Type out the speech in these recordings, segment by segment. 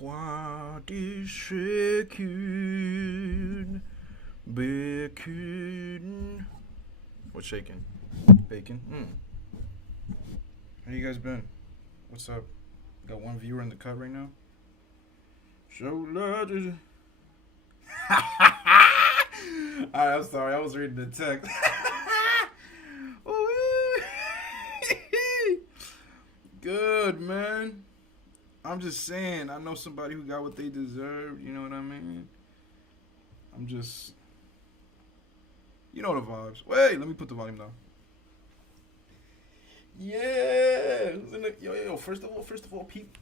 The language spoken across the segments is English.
What is shakin? Bacon. What's shaking? Bacon. How you guys been? What's up? Got one viewer in the cut right now. Show love. Alright, I'm sorry. I was reading the text. Good, man. I'm just saying, I know somebody who got what they deserved. You know what I mean? I'm just, you know the vibes. Wait, let me put the volume down. Yeah. Who's in the, yo. First of all, peep.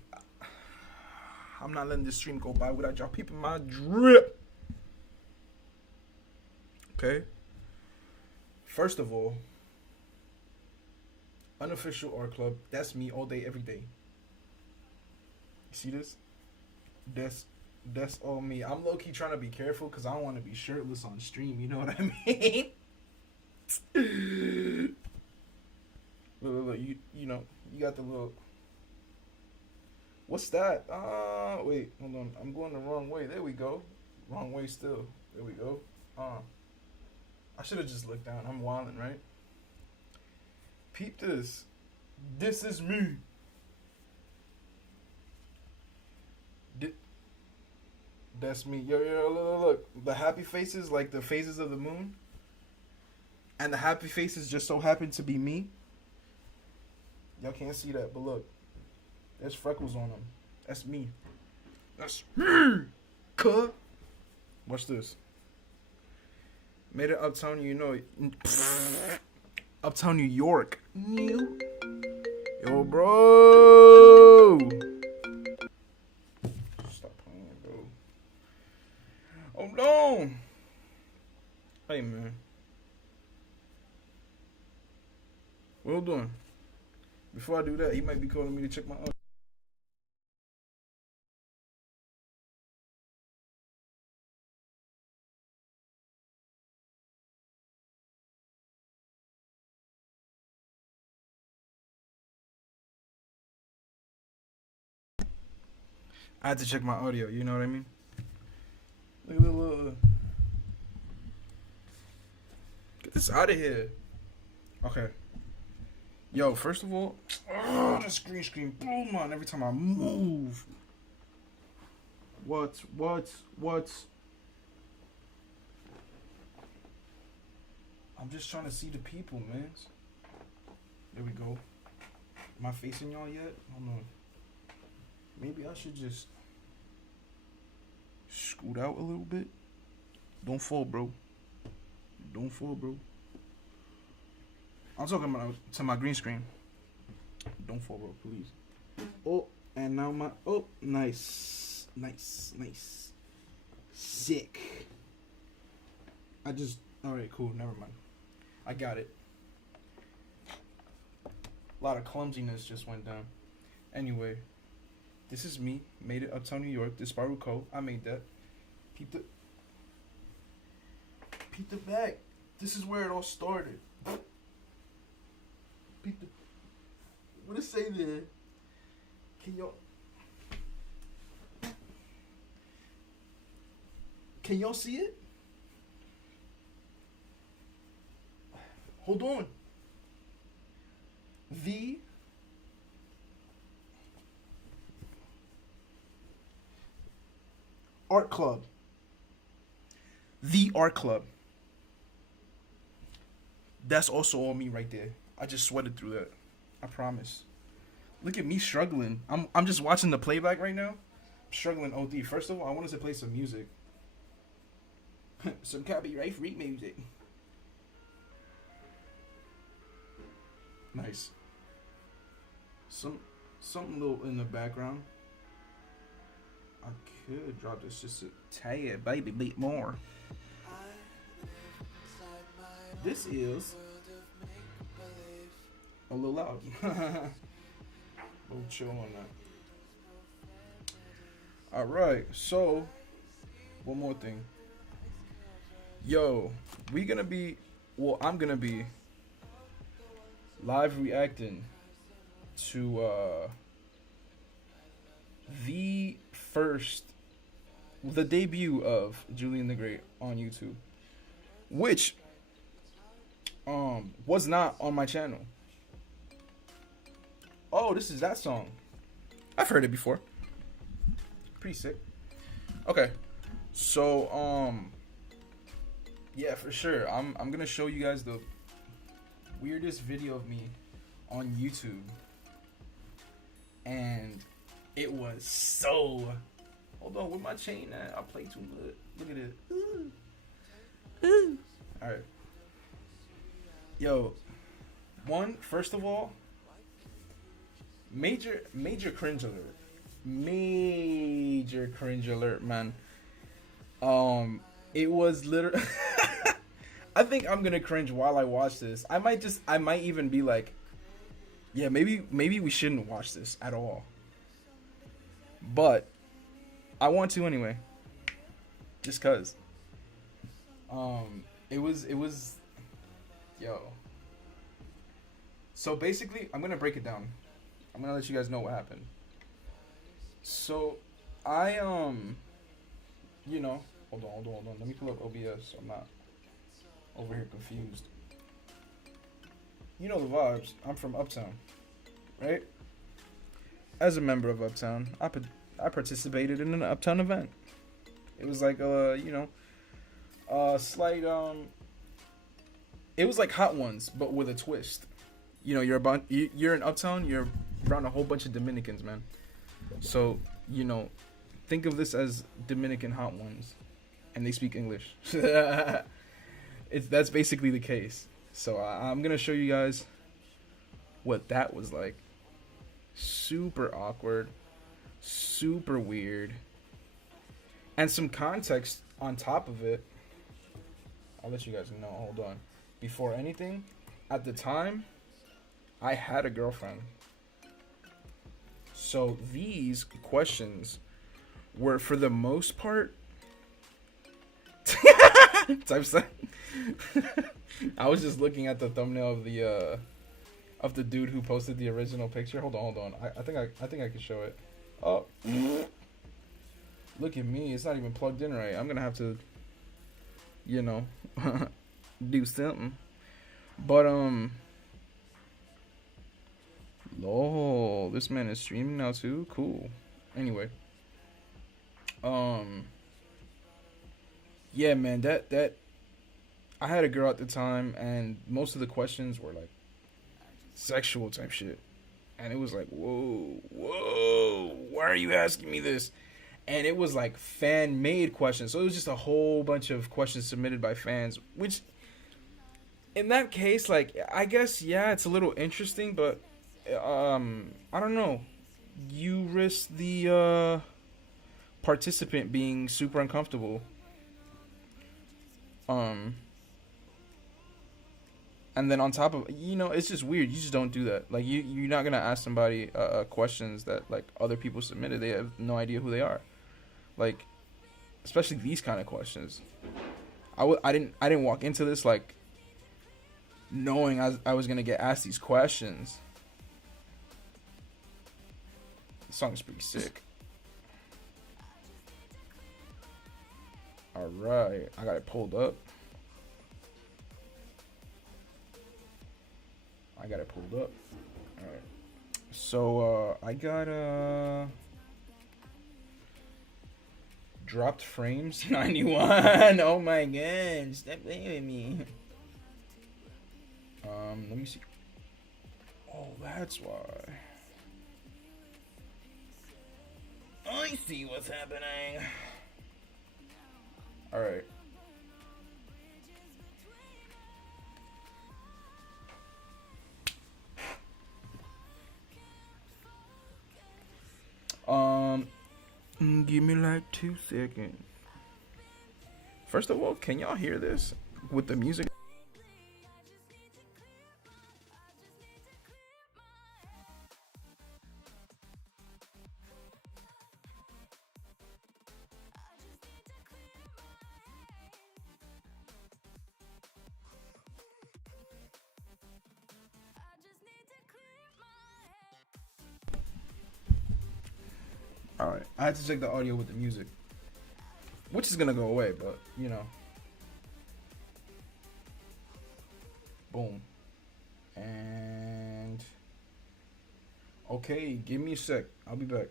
I'm not letting this stream go by without y'all peeping my drip. Okay. First of all, Unofficial Art Club. That's me all day, every day. You see this? That's all me. I'm low key trying to be careful because I don't want to be shirtless on stream. You know what I mean? Look. You know you got the little. What's that? Wait, hold on. I'm going the wrong way. There we go. Wrong way still. There we go. I should have just looked down. I'm wilding, right? Peep this. This is me. That's me. Yo, look. The happy faces, like the phases of the moon. And the happy faces just so happen to be me. Y'all can't see that, but look. There's freckles on them. That's me. That's me. Cuh. Watch this. Made it Uptown, you know. Uptown, New York. Yo, bro. Stop playing, bro. Oh, no. Hey, man. What I'm doing? Before I do that, he might be calling me to check my audio. I had to check my audio, you know what I mean? Look. Get this out of here. Okay. Yo, first of all, the green screen boom on every time I move. What? I'm just trying to see the people, man. There we go. Am I facing y'all yet? Hold on. Maybe I should just scoot out a little bit. Don't fall, bro. I'm talking about to my green screen. Don't fall, bro, please. Oh, and now my nice. Sick. Alright, cool, never mind. I got it. A lot of clumsiness just went down. Anyway, this is me. Made it Uptown, New York. This Baruch Co. I made that. Peep the back. This is where it all started. What it say there? Can y'all see it? Hold on. The Art Club. The Art Club. That's also on me right there. I just sweated through that. I promise. Look at me struggling. I'm just watching the playback right now. I'm struggling OD. First of all, I wanted to play some music. Some copyright free music. Nice. Something little in the background. I could drop this just a tad, baby, bit more. This is a little loud. We'll chill on that. Alright, so one more thing. Yo, I'm gonna be live reacting to the the debut of Julian the Great on YouTube, which was not on my channel. Oh, this is that song. I've heard it before. Pretty sick. Okay. So yeah, for sure. I'm gonna show you guys the weirdest video of me on YouTube. And it was so, hold on, with my chain at? I play too good. Look at it. Ooh. Ooh. Alright. Yo, first of all, major cringe alert. Major cringe alert, man. It was literally I think I'm gonna cringe while I watch this. I might even be like, yeah, maybe we shouldn't watch this at all. But I want to anyway. Just cause. It was yo. So basically, I'm gonna break it down. I'm gonna let you guys know what happened. So I you know, hold on. Let me pull up OBS so I'm not over here confused. You know the vibes. I'm from Uptown, right? As a member of Uptown, I participated in an Uptown event. It was like slight it was like Hot Ones but with a twist. You know, you're in Uptown, you're around a whole bunch of Dominicans, man. So, you know, think of this as Dominican Hot Ones, and they speak English. That's basically the case. So I'm gonna show you guys what that was like. Super awkward, super weird, and some context on top of it. I'll let you guys know. Hold on. Before anything, at the time, I had a girlfriend. So these questions were, for the most part, I was just looking at the thumbnail of the dude who posted the original picture. Hold on. I think I can show it. Oh, look at me. It's not even plugged in right. I'm gonna have to, you know, do something. But lol, this man is streaming now too. Cool. Anyway, yeah, man, that I had a girl at the time, and most of the questions were like sexual type shit, and it was like, whoa, why are you asking me this? And it was like fan made questions, so it was just a whole bunch of questions submitted by fans, which in that case, like, I guess, yeah, it's a little interesting, but I don't know, you risk the participant being super uncomfortable. And then on top of, you know, it's just weird. You just don't do that. Like, you're not gonna ask somebody questions that like other people submitted. They have no idea who they are. Like, especially these kind of questions. I didn't walk into this like knowing I was gonna get asked these questions. The song is pretty sick. All right, I got it pulled up. Alright. So, I got, dropped frames 91. Oh my god. Stop playing with me. Let me see. Oh, that's why. I see what's happening. Alright. Give me like 2 seconds. First of all, can y'all hear this with the music? All right, I had to check the audio with the music, which is gonna go away, but you know, boom. And okay, give me a sec. I'll be back.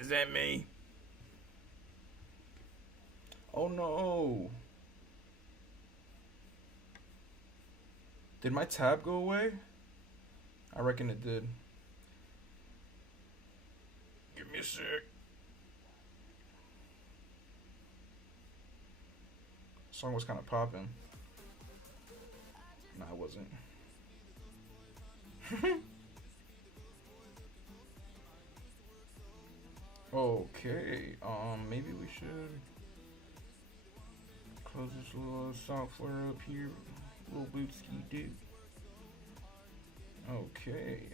Is that me? Oh no! Did my tab go away? I reckon it did. Give me a sec. Song was kind of popping. Nah, it wasn't. Okay. Maybe we should close this little software up here. Little bootski dude. Okay.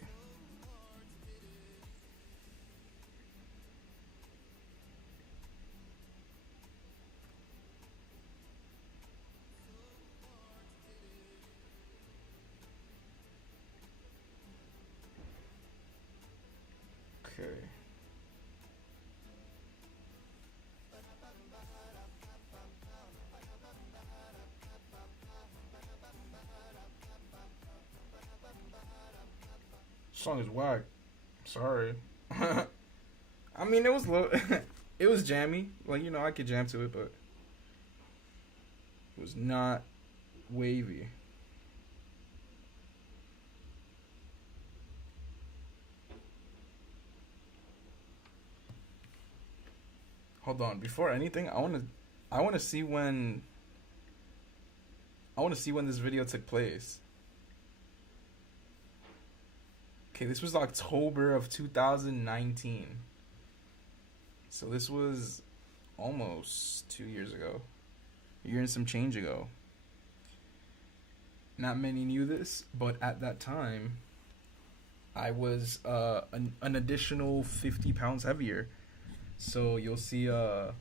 Okay. Song is whack. Sorry. I mean, it was low. It was jammy. Like, you know, I could jam to it, but it was not wavy. Hold on. Before anything, I want to see when this video took place. Okay, this was October of 2019. So this was almost 2 years ago. A year and some change ago. Not many knew this, but at that time, I was an additional 50 pounds heavier. So you'll see a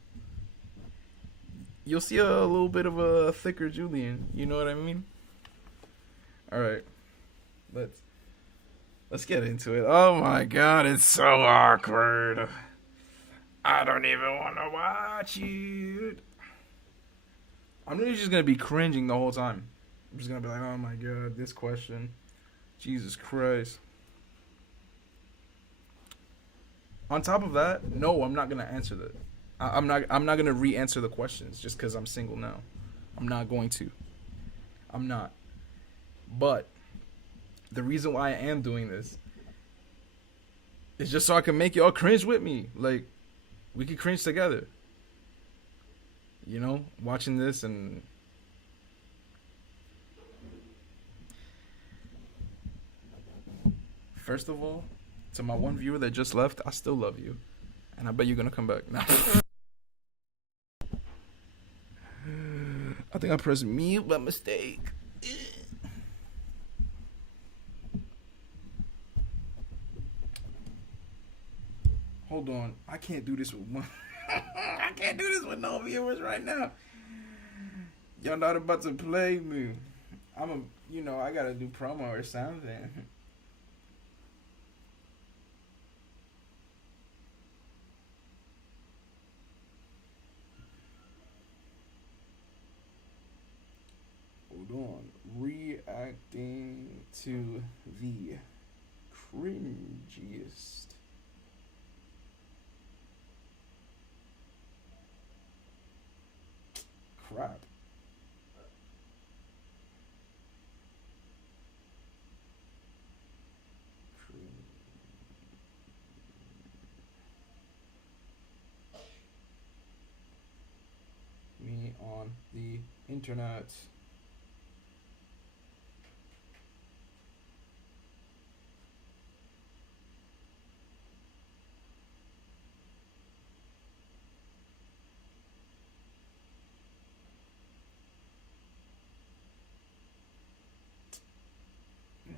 little bit of a thicker Julian. You know what I mean? All right, let's get into it. Oh my god, it's so awkward. I don't even want to watch it. I'm really just gonna be cringing the whole time. I'm just gonna be like, oh my god, this question. Jesus Christ. On top of that, no, I'm not gonna answer that. I'm not gonna re-answer the questions just because I'm single now. I'm not going to. I'm not. But the reason why I am doing this is just so I can make y'all cringe with me. Like, we could cringe together. You know, watching this and first of all, to my one viewer that just left, I still love you, and I bet you're gonna come back. Nah. I think I pressed mute by mistake. Hold on, I can't do this with one. I can't do this with no viewers right now. Y'all not about to play me. I gotta do promo or something. Hold on. Reacting to the cringiest. Crap. Me on the internet.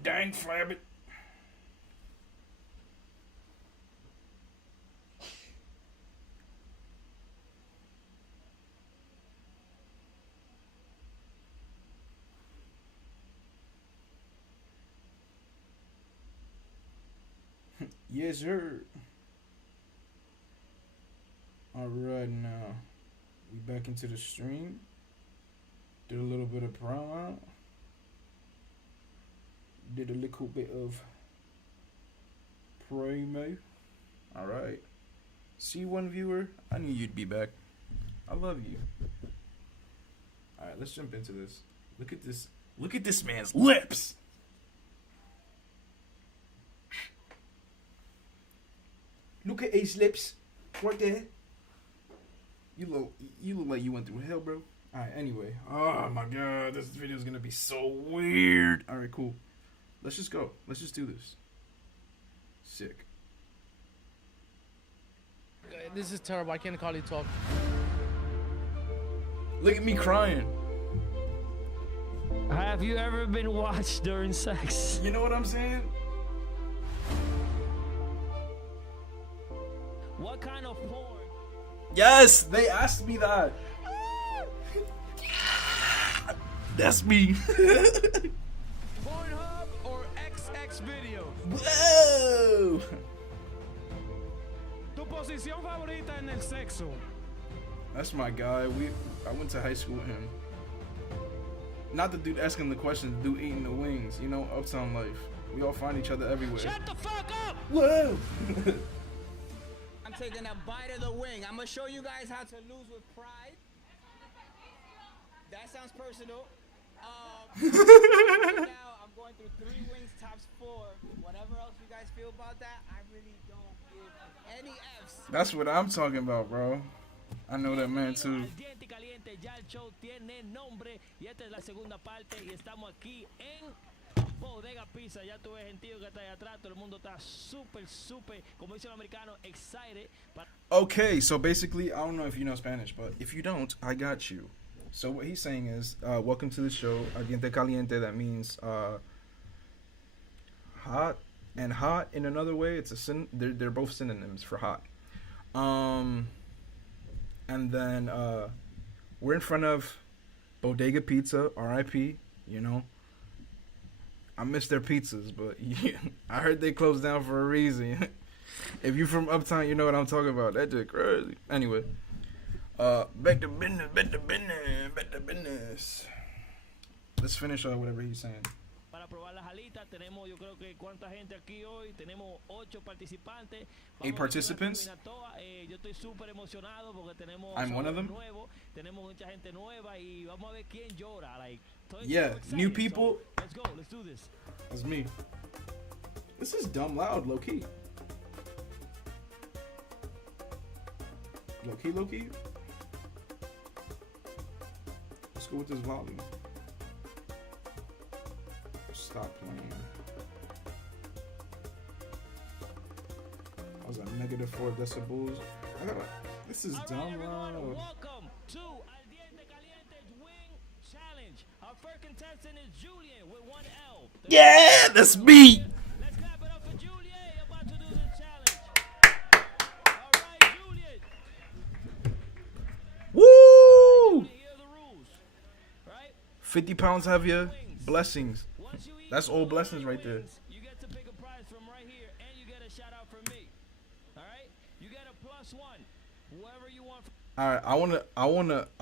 dang flabbit. Yes, sir. Alright, now we back into the stream. Did a little bit of promo. Did a little bit of promo. Alright. C1 viewer, I knew you'd be back. I love you. Alright, let's jump into this. Look at this. Look at this man's lips. Look at his lips. Right there. You look like you went through hell, bro. Alright, anyway. Oh my god, this video is gonna be so weird. Alright, cool. Let's just go. Let's just do this. Sick. This is terrible. I can't call you talk. Look at me crying. Have you ever been watched during sex? You know what I'm saying? What kind of porn? Yes, they asked me that. That's me. Pornhub or XX video? Whoa. Tu posición favorita en el sexo? That's my guy. I went to high school with him. Not the dude asking the question, the dude eating the wings. You know, Uptown life. We all find each other everywhere. Shut the fuck up! Whoa. I'm taking a bite of the wing. I'm gonna show you guys how to lose with pride. That sounds personal. Right now I'm going through 3 wings tops 4. Whatever else you guys feel about that, I really don't give any F's. That's what I'm talking about, bro. I know that man too. Ardiente, Caliente, ya el show tiene nombre y esta es la segunda parte y estamos aquí en Bodega Pizza. Ya tuve gentío que está ahí atrás, todo el mundo está súper, como dicen los americanos, excited. Okay, so basically, I don't know if you know Spanish, but if you don't, I got you. So what he's saying is, welcome to the show, Ardiente Caliente. That means hot, and hot in another way. It's a they're both synonyms for hot. And then we're in front of Bodega Pizza, R.I.P. You know, I miss their pizzas, but yeah, I heard they closed down for a reason. If you from Uptown, you know what I'm talking about. That shit crazy. Anyway, back to business. Let's finish whatever he's saying. Para probar las alitas tenemos, yo creo que cuánta gente aquí hoy, tenemos 8 participantes. 8 participants. Yo estoy súper emocionado porque tenemos I'm one of them. nuevo, tenemos mucha gente nueva y vamos a ver quién llora. Like, yeah, new people. So, let's go, let's do this. That's me. This is dumb loud, low key. Low key. Let's go with this volume. Stop playing. I was at -4 decibels. This is dumb loud. Welcome to Ardiente Caliente's Wing Challenge. Our first contestant is Julian with 1 L. Yeah, that's me. Let's clap it up for Julian. You're about to do the challenge. All right, Julian. Woo! Here are the rules. Right? 50 pounds heavier. Blessings. That's all blessings right there. You get to pick a prize from right here, and you get a shout out from me. All right? You get a +1. Whoever you want. All right, I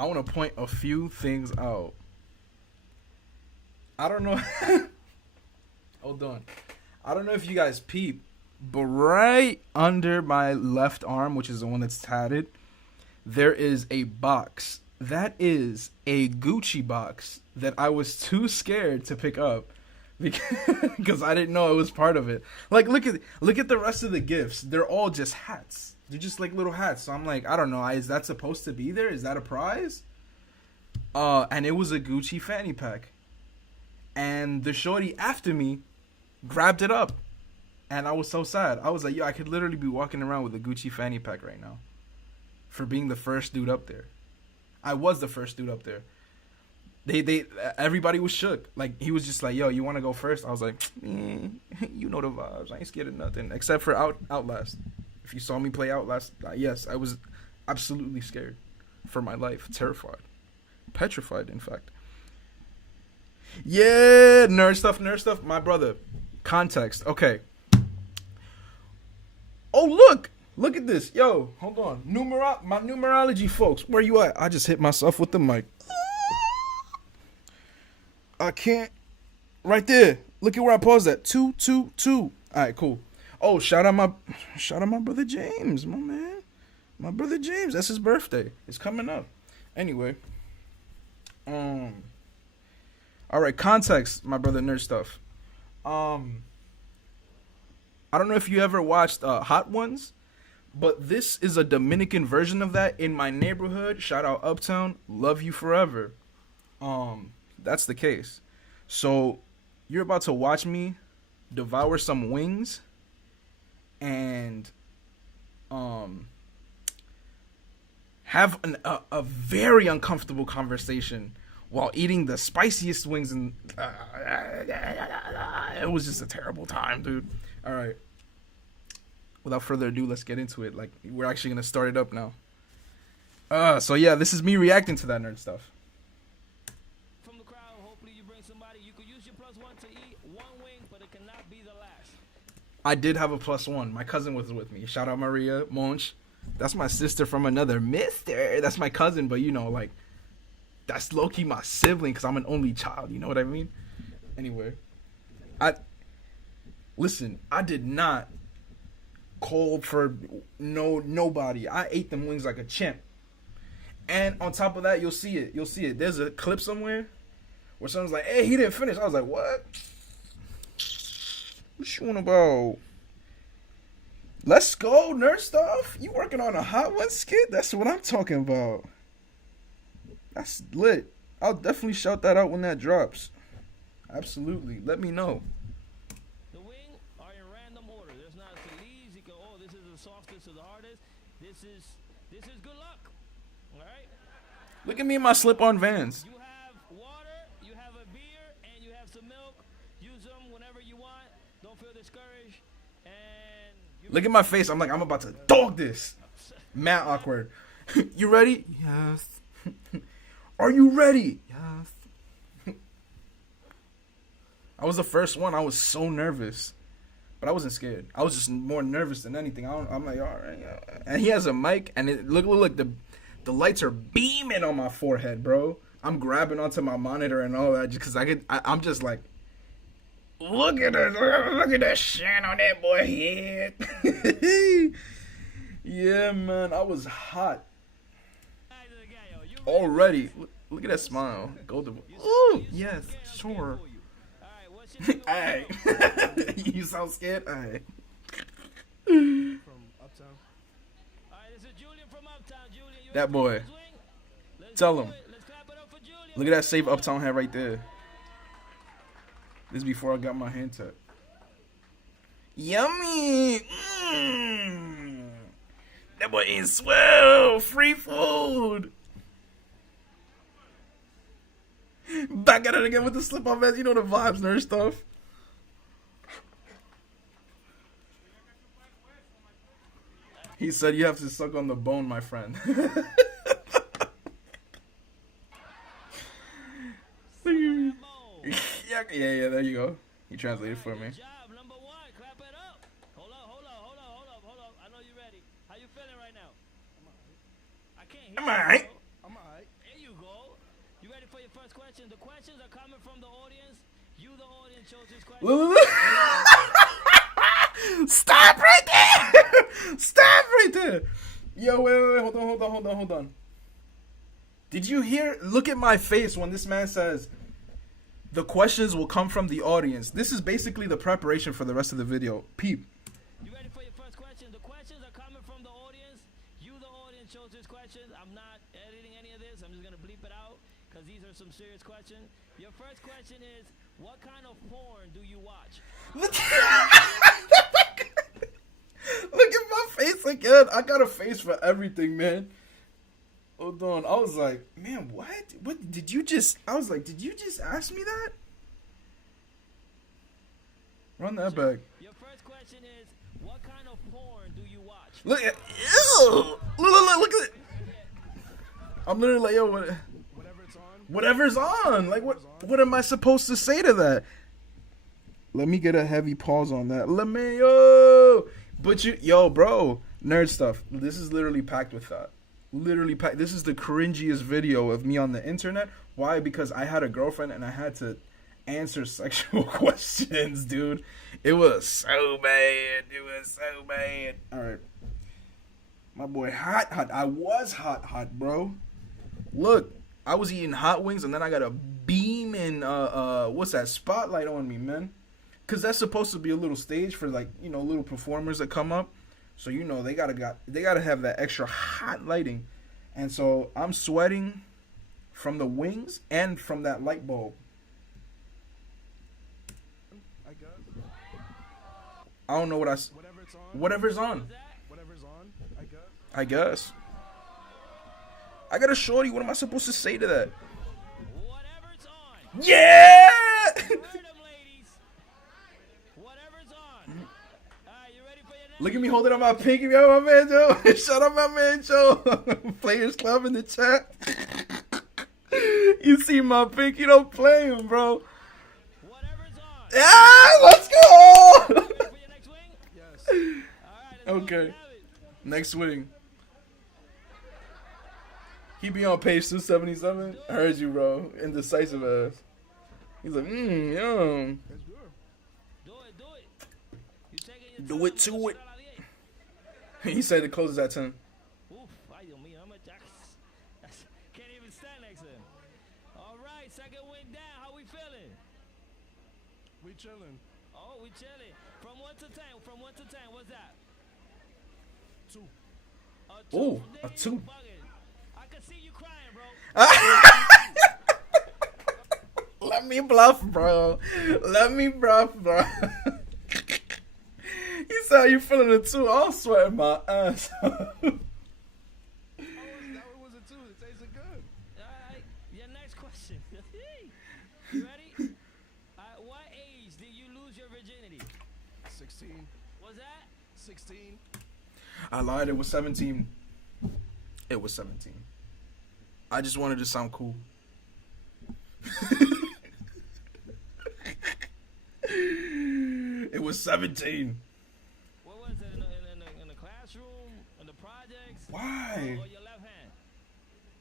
wanna point a few things out. I don't know. Hold on. I don't know if you guys peep, but right under my left arm, which is the one that's tatted, there is a box. That is a Gucci box that I was too scared to pick up because I didn't know it was part of it. Like, look at the rest of the gifts. They're all just hats. They're just like little hats. So I'm like, I don't know. Is that supposed to be there? Is that a prize? And it was a Gucci fanny pack. And the shorty after me grabbed it up. And I was so sad. I was like, yo, I could literally be walking around with a Gucci fanny pack right now for being the first dude up there. I was the first dude up there. They everybody was shook. Like, he was just like, yo, you want to go first? I was like, you know the vibes. I ain't scared of nothing except for Outlast. If you saw me play Outlast, yes, I was absolutely scared for my life, terrified, petrified, in fact. Yeah, nerd stuff, my brother. Context, okay. Oh, look at this, yo. Hold on, my numerology, folks. Where you at? I just hit myself with the mic. I can't. Right there. Look at where I paused at. 222. All right, cool. Oh, shout out my brother James, my man. My brother James. That's his birthday. It's coming up. Anyway. All right, context, my brother nerd stuff. I don't know if you ever watched Hot Ones, but this is a Dominican version of that in my neighborhood. Shout out Uptown. Love you forever. That's the case. So you're about to watch me devour some wings and have a very uncomfortable conversation while eating the spiciest wings, and it was just a terrible time, dude. All right. Without further ado, let's get into it. Like, we're actually gonna start it up now. So yeah, this is me reacting to that nerd stuff. I did have a +1. My cousin was with me. Shout out Maria Monch. That's my sister from another mister. That's my cousin, but you know, like, that's low-key my sibling because I'm an only child. You know what I mean? Anyway, I did not call for nobody. I ate them wings like a champ. And on top of that, you'll see it. There's a clip somewhere where someone's like, hey, he didn't finish. I was like, what? What you on about? Let's go, nerd stuff. You working on a Hot One skit? That's what I'm talking about. That's lit. I'll definitely shout that out when that drops. Absolutely. Let me know. The wing are in random order. There's not the least. You go, oh, this is the softest to the hardest. This is good luck. All right. Look at me in my slip-on Vans. You have water, you have a beer, and you have some milk. Use them whenever you want. Don't feel discouraged. And look at my face. I'm like, I'm about to dog this. Mad awkward. You ready? Yes. Are you ready? Yes. I was the first one. I was so nervous, but I wasn't scared. I was just more nervous than anything. I'm like, all right. And he has a mic, and look. The lights are beaming on my forehead, bro. I'm grabbing onto my monitor and all that just because I'm just like, look at that shine on that boy head. Yeah, man, I was hot already. Look at that smile. Golden. Ooh, yes, sure. Hey, you sound scared. Hey. From Uptown. this is Julian from Uptown. Julian, That boy. Tell him. Look at that save Uptown hat right there. This is before I got my hand tapped. Yummy. That boy is swell. Free food. Back at it again with the slip-on vest. You know the vibes, nerd stuff. He said you have to suck on the bone, my friend. Yeah, there you go. He translated for me. Number one, clap it up. Hold up. I know you're ready. How you feeling right now? I can't hear you. I'm alright. I'm alright. There you go. You ready for your first question? The questions are coming from the audience. You, the audience, chose this question. Stop right there! Stop right there! Yo, wait, hold on. Did you hear? Look at my face when this man says the questions will come from the audience. This is basically the preparation for the rest of the video. Peep. You ready for your first question? The questions are coming from the audience. You, the audience, chose this question. I'm not editing any of this. I'm just going to bleep it out because these are some serious questions. Your first question is, what kind of porn do you watch? Look at my face again. I got a face for everything, man. Hold on. I was like, man, what? What did you just? I was like, did you just ask me that? Run that back. Your first question is, what kind of porn do you watch? Look at, ew! Look at it. I'm literally like, yo, what? Whatever it's on. Whatever's on. Like, what am I supposed to say to that? Let me get a heavy pause on that. Let me, but yo, bro, nerd stuff. This is literally packed with that. Literally packed. This is the cringiest video of me on the internet. Why? Because I had a girlfriend and I had to answer sexual questions, dude. It was so bad. It was so bad. All right. My boy, hot. I was hot, bro. Look, I was eating hot wings and then I got a beaming, what's that, spotlight on me, man. Because that's supposed to be a little stage for, like, you know, little performers that come up. So, you know, they gotta have that extra hot lighting. And so I'm sweating from the wings and from that light bulb. I guess. I don't know what Whatever it's on. whatever's on. Whatever's on. I guess. I guess. I got a shorty. What am I supposed to say to that? Whatever's on. Yeah! Heard 'em, ladies. Whatever's on. You ready for your next? Look at me holding up my pinky. Yo, my man Joe. Shout out my man Joe. Players Club in the chat. You see my pinky, don't play him, bro. Whatever's on. Yeah, let's go. Ready for your next wing? Yes. All right, let's go. Okay. Have it. Next swing. He be on page 277. I heard you, bro. Indecisive ass. He's like, yum. Let's do it. Do it. You taking your Do time, it to we'll it. shoot out of the eight. He said it closes at 10. Oof, ay Dios mío, can't even stand next to him. All right, second wing down. How we feeling? We chilling. Oh, we chilling. From 1 to 10. From 1 to 10. What's that? 2. A 2. Ooh, a Damn, 2. you bugging. I can see you crying, bro. Let me bluff, bro. Let me bluff, bro. He said, how you feeling it too? I'm sweating my ass. That one was a 2. It tasted good. All right, your next question. You ready? At what age did you lose your virginity? 16. Was that? 16. I lied. It was 17. It was 17. I just wanted to sound cool. It was 17. What was it? In the classroom? In the projects? Why? Or your left hand?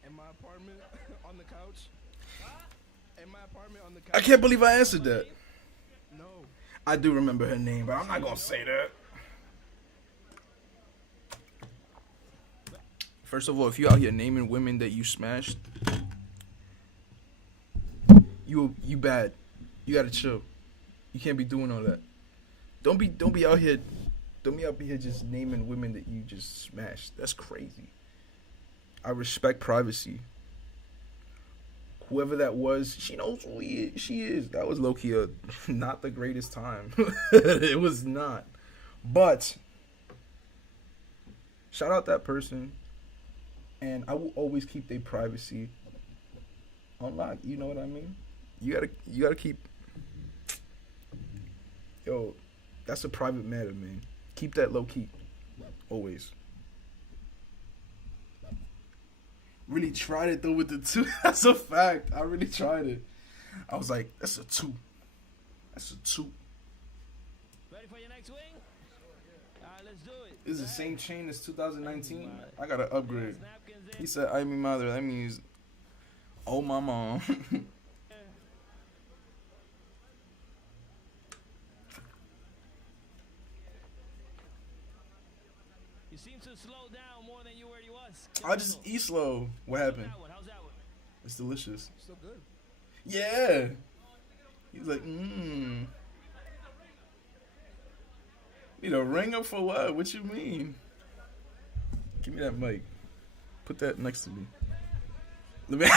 In my apartment on the couch. In my apartment on the couch. I can't believe I answered that. No. I do remember her name, but I'm not gonna say that. First of all, if you out here naming women that you smashed, you bad. You gotta chill. You can't be doing all that. Don't be out here just naming women that you just smashed. That's crazy. I respect privacy. Whoever that was, she knows who she is. That was low-key not the greatest time. It was not. But shout out that person. And I will always keep their privacy on lock. You know what I mean? You gotta keep. Yo, that's a private matter, man. Keep that low key, always. Really tried it though with the 2. That's a fact. I really tried it. I was like, that's a 2. That's a 2. Ready for your next wing? All right, let's do it. This is the same chain as 2019. I gotta upgrade. Napkins in. He said, "I mean, mother." That means, oh my mom. You seem to slow down more than you already was. I just eat slow. What happened? How's that one? It's delicious. Still good. Yeah. He's like, Need a ringer for what? What you mean? Give me that mic. Put that next to me. Let me. It's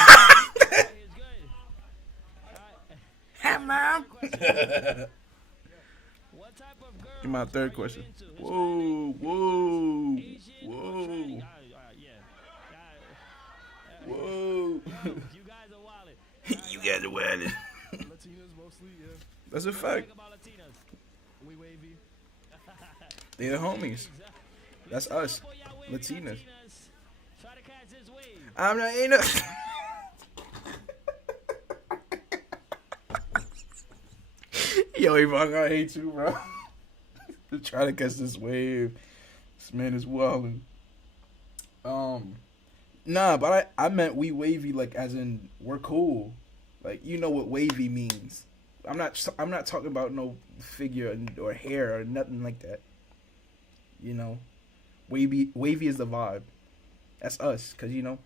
good. All right. Hey, mom. What type of girl? Give my third question. Whoa, whoa, whoa. Yeah. You guys are wildin'. You guys are wildin'. Latinas mostly, yeah. That's a Think fact. about Latinas. We wavy. They the homies. That's us, Up on y'all wavy Latinas. Try to catch this wave. I'm not ain't no. Yo, Yvonne, I hate you, bro. To try to catch this wave. This man is wildin'. Nah, but I meant we wavy like as in we're cool. Like you know what wavy means. I'm not talking about no figure or hair or nothing like that. You know, wavy is the vibe. That's us, cause you know,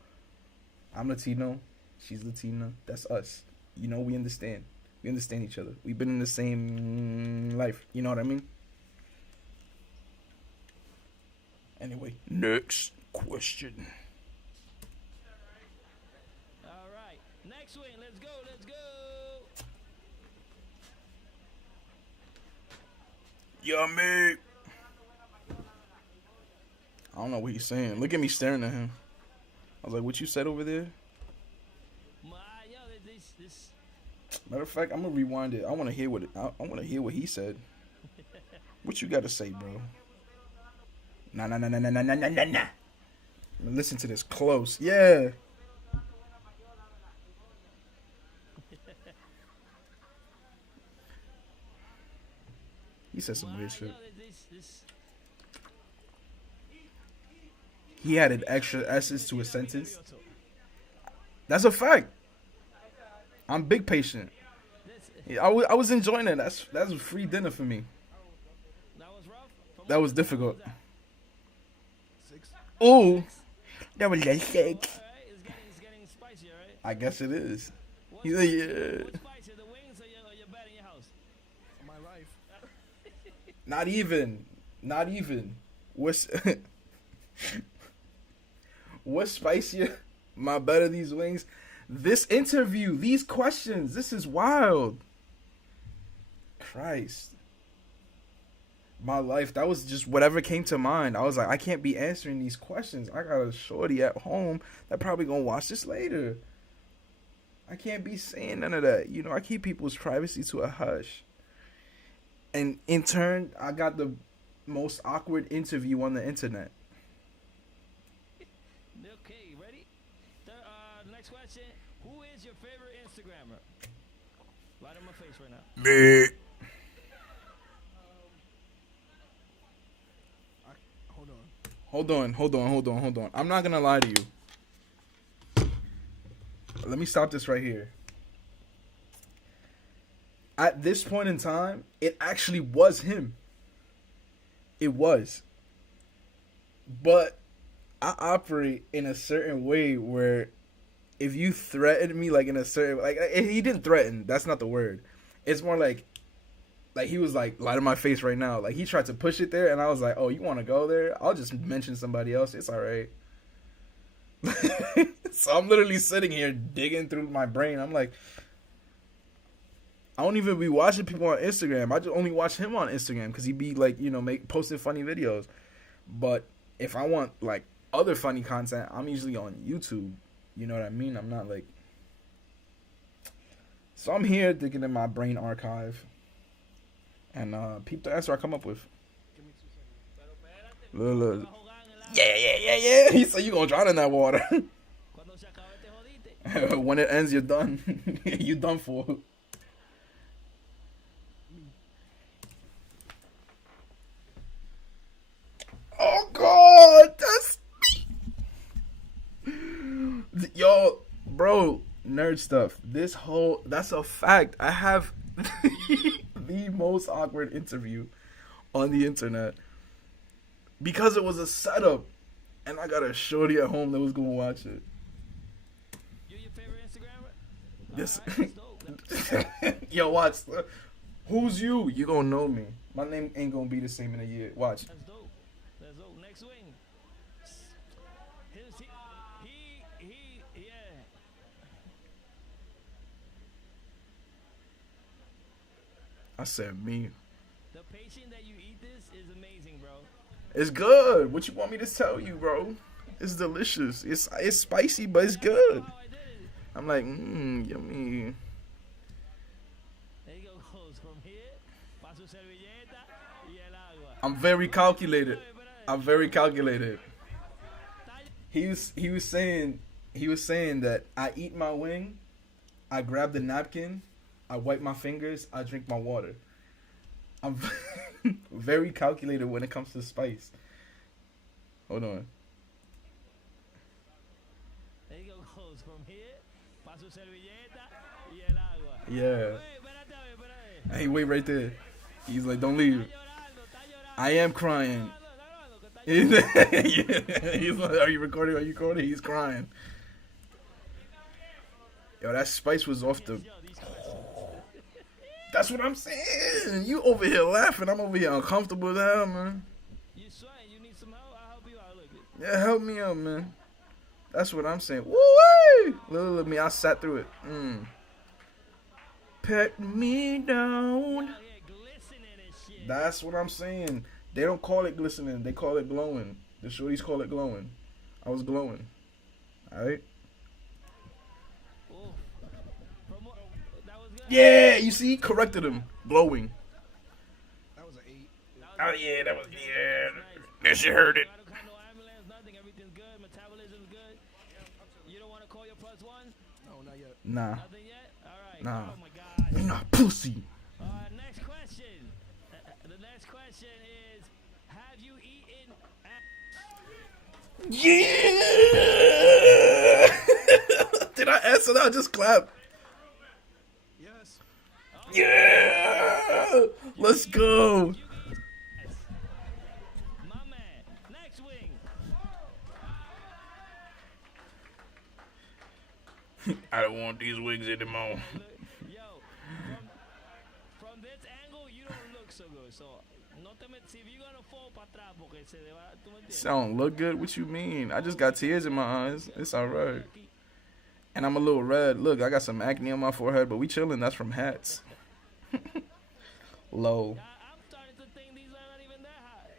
I'm Latino, she's Latina. That's us. You know, we understand. We understand each other. We've been in the same life. You know what I mean? Anyway, next question. All right. Next swing. Let's go. Let's go. Yummy. I don't know what he's saying. Look at me staring at him. I was like, what you said over there? Yo, this. Matter of fact, I'm gonna rewind it. I want to hear what I want to hear what he said. What you got to say, bro? Nah. Listen to this close. Yeah. He said some weird shit. Yo, this. He added extra S's to a sentence. That's a fact. I'm big patient. Yeah, I was enjoying it. That's free dinner for me. That was rough. That was difficult. 6. Ooh, that was like sick. All right, it's getting spicier, right? I guess it is. What's He's like, spicier? yeah. What's spicier, the wings or your bed in your house? My life. Not even. What's spicier? My better these wings. This interview, these questions, this is wild. Christ. My life, that was just whatever came to mind. I was like, I can't be answering these questions. I got a shorty at home that probably gonna watch this later. I can't be saying none of that. You know, I keep people's privacy to a hush. And in turn, I got the most awkward interview on the internet. Okay, ready? Next question. Who is your favorite Instagrammer? Light on my face right now. Me. Hold on. I'm not gonna lie to you. Let me stop this right here. At this point in time, it actually was him. It was. But I operate in a certain way where if you threaten me like in a certain like he didn't threaten, that's not the word. It's more like he was like light on my face right now. Like he tried to push it there and I was like, "Oh, you want to go there? I'll just mention somebody else. It's all right." So I'm literally sitting here digging through my brain. I'm like, I don't even be watching people on Instagram. I just only watch him on Instagram because he be like, you know, posting funny videos. But if I want like other funny content, I'm usually on YouTube. You know what I mean? I'm not like. So I'm here digging in my brain archive, and peep the answer I come up with. Give me 2 seconds. Look. Yeah. He said you gonna drown in that water. Cuando se acabe te jodiste. When it ends, you're done. You done for. Oh God, that's yo, bro. Nerd stuff. That's a fact. I have the most awkward interview on the internet because it was a setup, and I got a shorty at home that was gonna watch it. You your favorite Instagrammer? Yes. Alright, that's dope. Yo, watch. Who's you? You gonna know me. My name ain't gonna be the same in a year. Watch. That's dope. That's dope. Next swing. Yeah. I said me. The patience that you eat this is amazing, bro. It's good. What you want me to tell you, bro? It's delicious. It's spicy, but it's good. How I did it. I'm like, yummy. There you go, goes from here, pa' su servilleta y el agua. I'm very calculated. I'm very calculated. He was saying that I eat my wing, I grab the napkin, I wipe my fingers, I drink my water. I'm very calculated when it comes to spice. Hold on. There you go, goes from here, pa' su servilleta y el agua. Yeah. Hey, espérate. Hey, wait right there. He's like, don't leave. Está llorando. I am crying. Está grabando, que está llorando. He's like, are you recording? Are you recording? He's crying. Yo, that spice was off the. Yo, these questions. That's what I'm saying. You over here laughing. I'm over here uncomfortable with hell, man. You sweating, you need some help? I'll help you out. Look. Yeah, help me out, man. That's what I'm saying. Woo! Look at me. I sat through it. Pet me down. Out here glistening and shit. That's what I'm saying. They don't call it glistening. They call it glowing. The shorties call it glowing. I was glowing. Alright? Ooh. That was good. Yeah, you see? Corrected him. Glowing. That was an 8. Oh, yeah, that was, yeah. That shit hurt it. I don't call no ambulance, nothing. Everything's good. Metabolism's good. You don't want to call your plus one? No, not yet. Nah. Nothing yet? All right. Nah. Oh, my God. You're not pussy. Next question. The next question is, have you eaten Yeah! Did I answer that? I just clapped. Yes. Yeah! Let's go. Yes. My man. Next wing. I don't want these wigs anymore. Look, yo, from this angle, you don't look so good. So, no te met, si you're gonna fall para atrás, porque se va, tú me entiendes. Sound look good? What you mean? I just got tears in my eyes. It's alright. And I'm a little red. Look, I got some acne on my forehead, but we chilling. That's from hats. Low. I'm starting to think these are not even that high.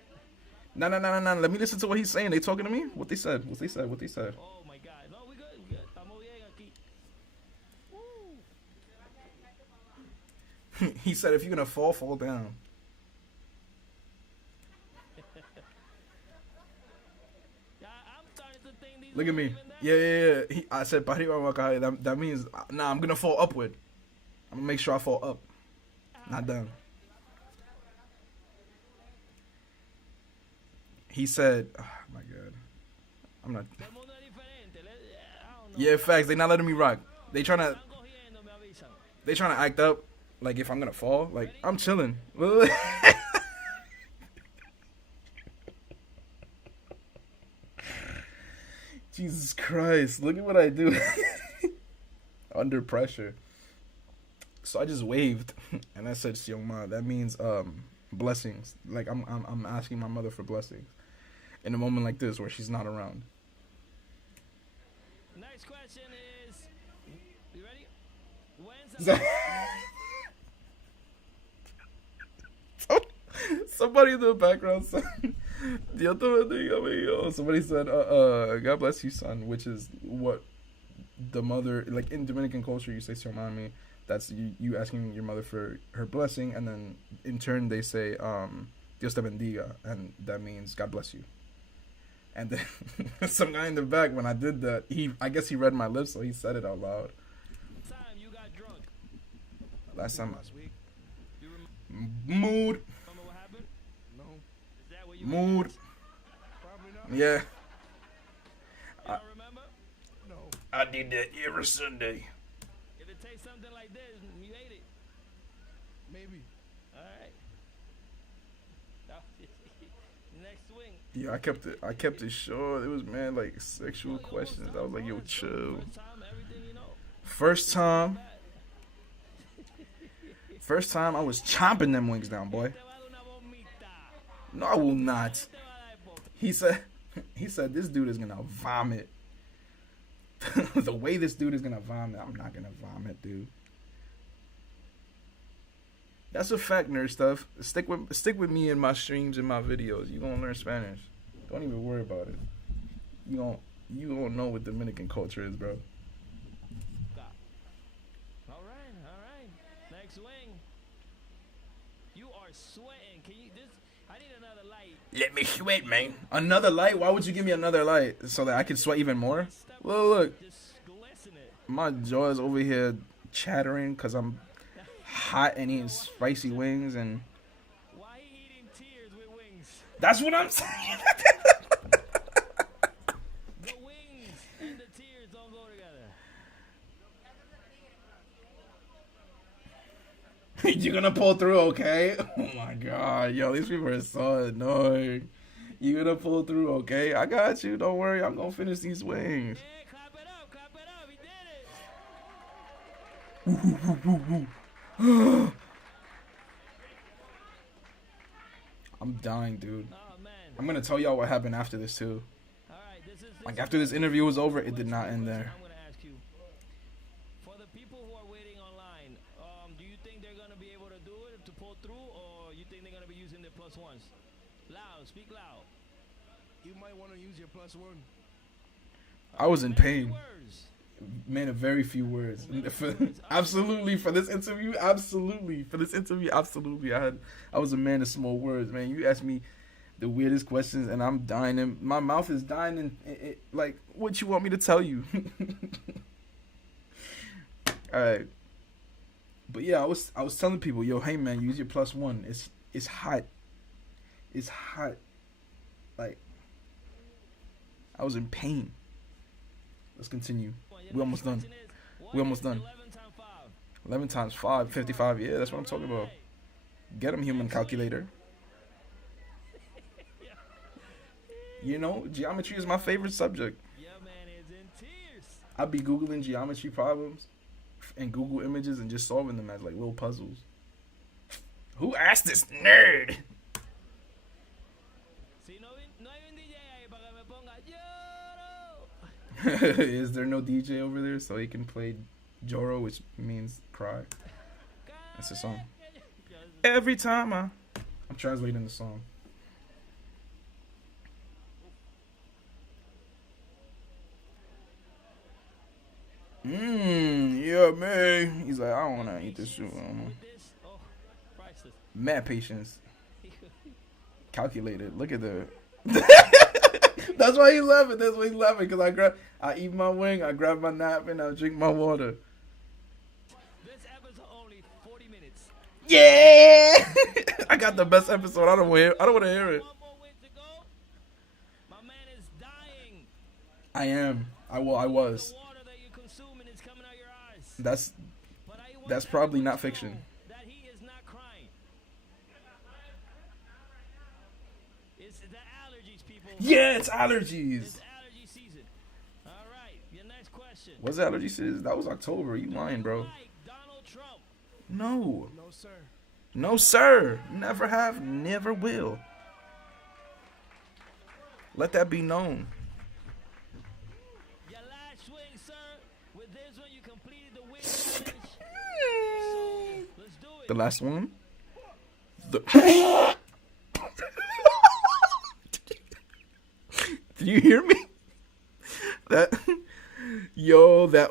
No. Let me listen to what he's saying. They talking to me? What they said? What they said? What they said? Oh my God. No, we good. We good. Estamos bien aquí. Woo. He said, if you're gonna fall, fall down. I'm starting to think these Look are at me. not even that Yeah. I said, "Para arriba, va a caer." That means, nah, I'm gonna fall upward. I'm gonna make sure I fall up, not down. He said, oh my God, I'm not. El mundo es diferente. I don't know. Yeah, facts. They not letting me rock. They trying to Están cogiendo, me avisan. act up like if I'm gonna fall. Like I'm chilling. Jesus Christ! Look at what I do under pressure. So I just waved and I said, "Sioma." That means blessings. Like I'm asking my mother for blessings in a moment like this where she's not around. Next question is, you ready? When's Somebody in the background said, Dios te bendiga, amigo. Somebody said, God bless you, son, which is what the mother, like in Dominican culture, you say, Siomami. That's you asking your mother for her blessing, and then in turn they say, Dios te bendiga, and that means God bless you. And then some guy in the back, when I did that, I guess he read my lips, so he said it out loud. time you got drunk? Last time, Last week. You mood, remember what happened? No. Is that what you mood, Probably not. yeah. You don't remember? No. I did that every Sunday. If it tastes something like this, you ate it. Maybe. All right. Next swing. Yeah, I kept it short. It was man like sexual questions. I was like, yo, chill. First time, everything you know. First time I was chomping them wings down, boy. Te va a dar una vomita. No, I will not. Te va a dar por- He said this dude is gonna vomit. The way this dude is gonna vomit, I'm not gonna vomit, dude. That's a fact, nerd stuff. Stick with me in my streams and my videos. You gonna learn Spanish. Don't even worry about it. You gonna know what Dominican culture is, bro. are sweating. Can you just? I need another light. Let me sweat, man. Another light? Why would you give me another light? So that I can sweat even more? Look. Just glisten it. My jaw is over here chattering because I'm hot and eating spicy wings. And Why he eating tears with wings? that's what I'm saying. The wings and the tears don't go together. You're gonna pull through, okay? Oh my god, yo, these people are so annoying. You're gonna pull through, okay? I got you. Don't worry, I'm gonna finish these wings. Hey, clap it up, he did it. I'm dying, dude. Oh man. I'm gonna tell y'all what happened after this too. All right, this is Like after this interview was over, it did not end there. I'm gonna ask you. For the people who are waiting online, do you think they're gonna be able to do it to pull through, or you think they're gonna be using their plus ones? Loud, speak loud. You might want to use your +1. I was in Many pain. words. Man, a very few words. Absolutely for this interview. Absolutely for this interview. Absolutely, I was a man of small words, man. You asked me the weirdest questions, and I'm dying. And my mouth is dying. And like, what you want me to tell you? All right. But yeah, I was telling people, yo, hey man, use your +1. It's hot. It's hot. Like, I was in pain. Let's continue. We almost done. We almost done. 11 times 5, 55. Yeah, that's what I'm talking about. Get him, human calculator. You know, geometry is my favorite subject. Yeah, man is in tears. I'd be Googling geometry problems and Google images and just solving them as like little puzzles. Who asked this nerd? Si no hay un DJ ahí para que me ponga lloro. Is there no DJ over there so he can play Joro, which means cry? That's the song. Every time I'm translating the song. Yeah, man. He's like, I don't want to eat this shit. Oh, priceless. Mad patience. Calculated. Look at the. That's why he's laughing. That's why he's laughing. Because I eat my wing, I grab my napkin, I drink my water. This episode only 40 minutes. Yeah! I got the best episode. I don't want to hear it. One more win to go. My man is dying. I am. I was. The water that you're consuming is coming out your eyes. That's probably not fiction. That he is not crying. It's the allergies, people. Yeah, it's allergies. It's allergy season. All right, your next question. What's the allergy season? That was October. You lying, bro? Like Donald Trump. No. No, sir. No, sir. Never have, never will. Let that be known. Your last swing, sir. With this one, you completed the win challenge. So, let's do it. The last one. Did you hear me? That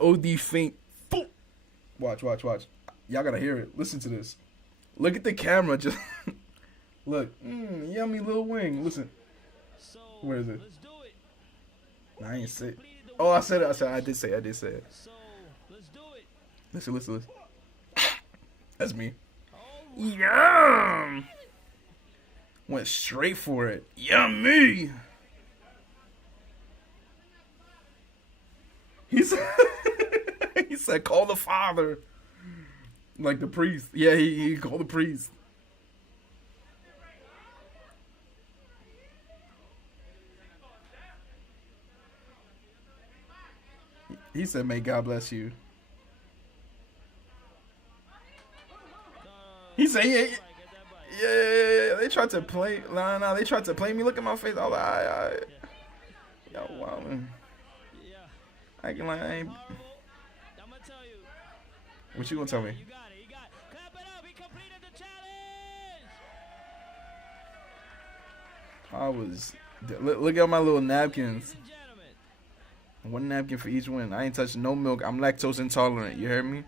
OD feint. Watch. Y'all gotta hear it. Listen to this. Look at the camera. Just look. Yummy little wing. Listen. So, Where is it? let's do it. Nah, I ain't say it. Completed the Oh, I win said it. challenge. I did say it. So, let's do it. Listen. That's me. Oh, Yum. Went straight for it. Yummy. He said, call the father. Like the priest. Yeah, he called the priest. He said, may God bless you. He said, yeah. Yeah, they tried to play. Nah, they tried to play me. Look at my face. I was like, yo, wow, man. yeah. Acting like I ain't. Horrible. I'm gonna tell you. What you gonna tell me? You got it. Clap it up. He completed the challenge. Look at my little napkins. Ladies and gentlemen, One napkin for each one. I ain't touching no milk. I'm lactose intolerant. You heard me?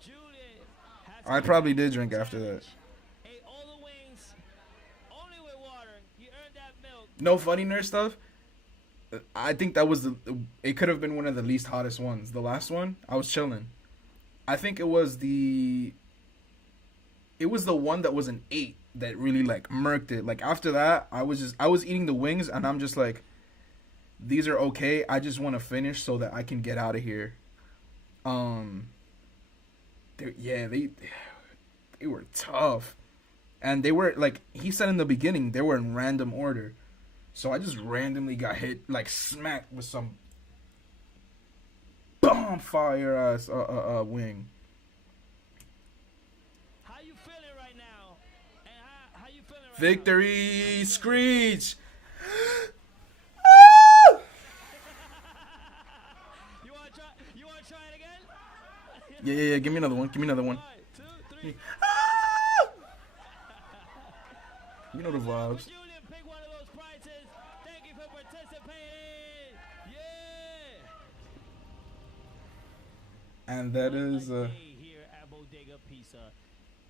Juliet has I probably did drink after that. a all the way no funny nerd stuff. I think that was it could have been one of the least hottest ones. The last one, I was chilling. I think it was the one that was an 8 that really like murked it. Like after that, I was eating the wings and I'm just like, these are okay. I just want to finish so that I can get out of here. They were tough. And they were like he said in the beginning, they were in random order. So I just randomly got hit like smacked with some bomb fire ass wing. How you feeling right now? And how you feeling right Victory screech. now? You wanna try it again? Yeah. Give me another one. 1, 2, 3. You know the vibes. Julian, pick one of those prizes. Thank you for participating. Yeah. And that is Day here at Bodega Pizza.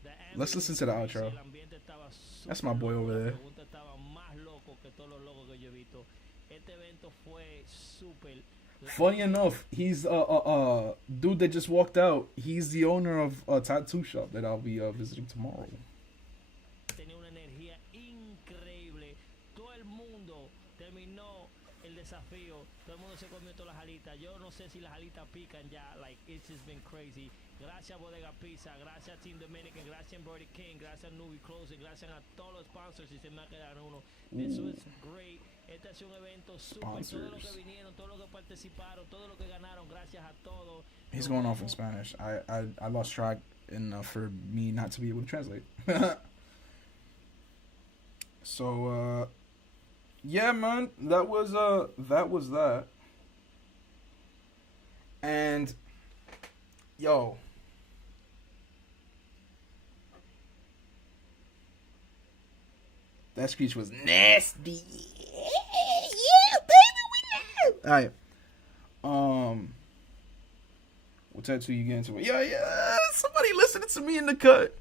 The let's listen to the outro. el ambiente estaba That's my boy over there. La pregunta estaba más loco que todos los locos que yo he visto. Este evento fue súper. Funny enough, he's dude that just walked out. He's the owner of a tattoo shop that I'll be visiting tomorrow. Tenía una energía increíble. Todo el mundo terminó el desafío. Todo el mundo se comió todas las alitas. Yo no sé si las alitas pican ya. Like, it's just been crazy. Gracias Bodega Pizza, gracias Team Dominican, gracias Brody King, gracias Newbie Closing, gracias a todos los sponsors y se me quedaron uno. Eso es great. Este ha sido un evento super. Todos los que vinieron, todos los que participaron, todos los que ganaron, gracias a todos. He's going off in Spanish. I lost track enough for me not to be able to translate. So yeah, man, that was that. And yo, that speech was nasty. Yeah, baby, we live. All right. What tattoo you get into? Yeah. Somebody listening to me in the cut.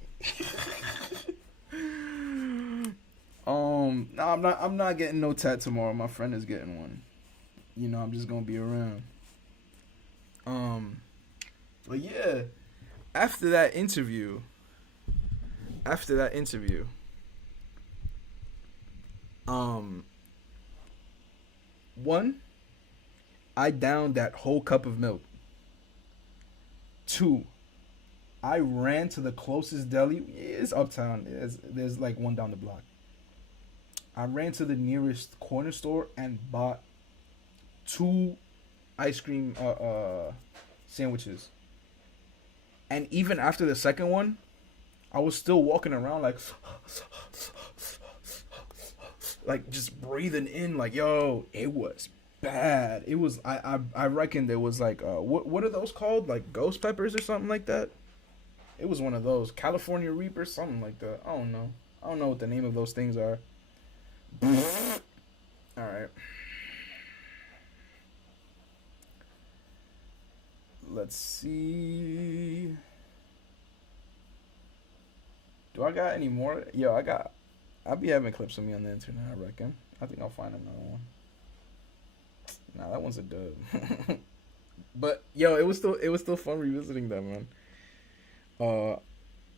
No, I'm not getting no tat tomorrow. My friend is getting one. You know, I'm just gonna be around. But yeah, after that interview, one, I downed that whole cup of milk. 2, I ran to the closest deli. It's Uptown. There's like one down the block. I ran to the nearest corner store and bought 2 ice cream sandwiches. And even after the second one, I was still walking around like just breathing in like, yo, it was bad. It was I reckon there was like what are those called? Like ghost peppers or something like that? It was one of those. California Reapers, something like that. I don't know what the name of those things are. Alright. Let's see. Do I got any more? Yo, I'll be having clips of me on the internet, I reckon. I think I'll find another one. Nah, that one's a dub. But yo, it was still fun revisiting that, man.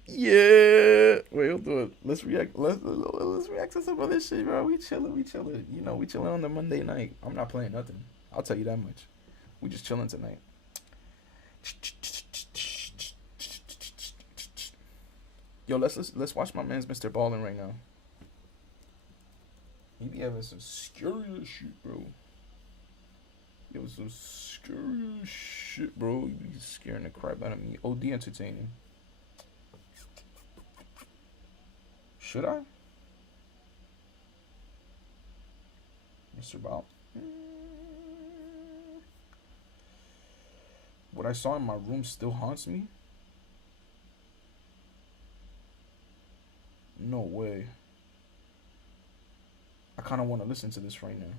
Yeah. Wait, we'll do it. Let's react to some other shit, bro. We chilling. You know, we chilling on the Monday night. I'm not playing nothing. I'll tell you that much. We just chilling tonight. Yo, let's watch my man's Mrballen right now. He be having some scary shit, bro. Yo, some scary shit, bro. You be scaring the crap out of me. OD entertaining. Should I? Mrballen. What I saw in my room still haunts me? No way. I kind of want to listen to this right now.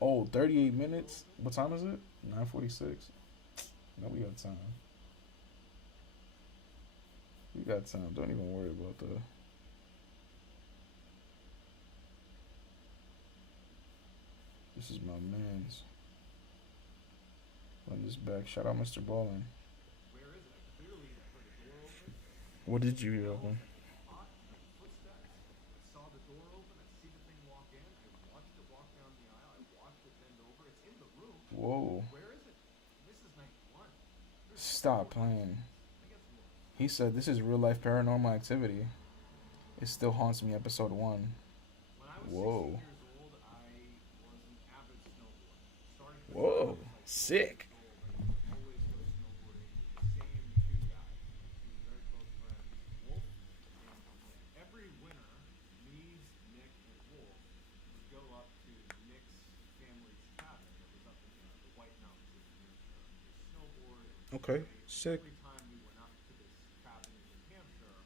Oh, 38 minutes? What time is it? 9:46. No, we got time. We got time. Don't even worry about that. This is my man's. Run this back. Shout out Mr. Ballen. Where is it? I clearly heard the door open. What did you hear, Open? Footsteps. I saw the door open. I see the thing walk in. I watched it walk down the aisle. I watched it bend over. It's in the room. Whoa. Where is it? This is night one. Stop playing. I guess more. He said this is real life paranormal activity. It still haunts me, episode 1. When I was Whoa. 16 years old, I was an avid snowboarder. Starting from Whoa. Sick. always go snowboarding with the same two guys. Two very close friends, Wolf and Nick. Every winter, me, Nick, and Wolf would go up to Nick's family's cabin that was up in the White Mountains of New Hampshire. We snowboard and Okay. skate. Sick. Every time we went up to this cabin in New Hampshire,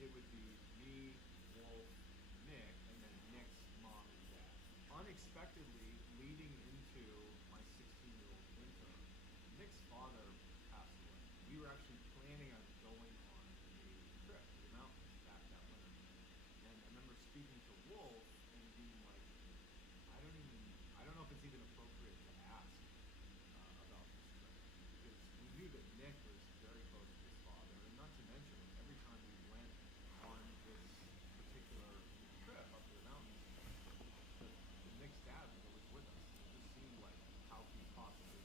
it would be me, Wolf, Nick, and then Nick's mom and dad. Unexpectedly, leading into my 16-year-old winter, Nick's father passed away. We were actually planning on going on a trip to the mountains that winter. And I remember speaking to Wolf and being like, I don't know if it's even appropriate to ask about this trip. Because we knew that Nick was very close to his father, and not to mention, every time we went on this particular trip up to the mountains, the Nick's dad was always with us. It just seemed like how could he possibly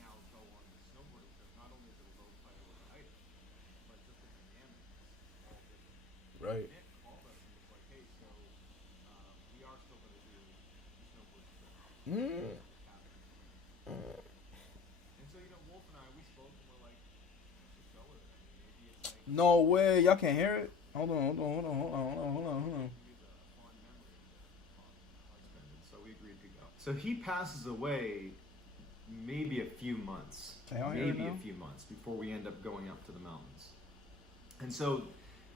now go on the snowboarding trip? Not only is it a low priority item, but just the dynamic is all different. Right. Nick called us and was like, "Hey, so we are still going to do the snowboard trip." Mm. And so, Wolf and I, we spoke and we're like, let's just go with it. I mean, maybe it's like No way. Y'all can't hear it? Hold on. maybe it's a fond memory of my husband. And so we agreed to go. So he passes away maybe a few months. Can y'all hear it Maybe now? a few months before we end up going up to the mountains. And so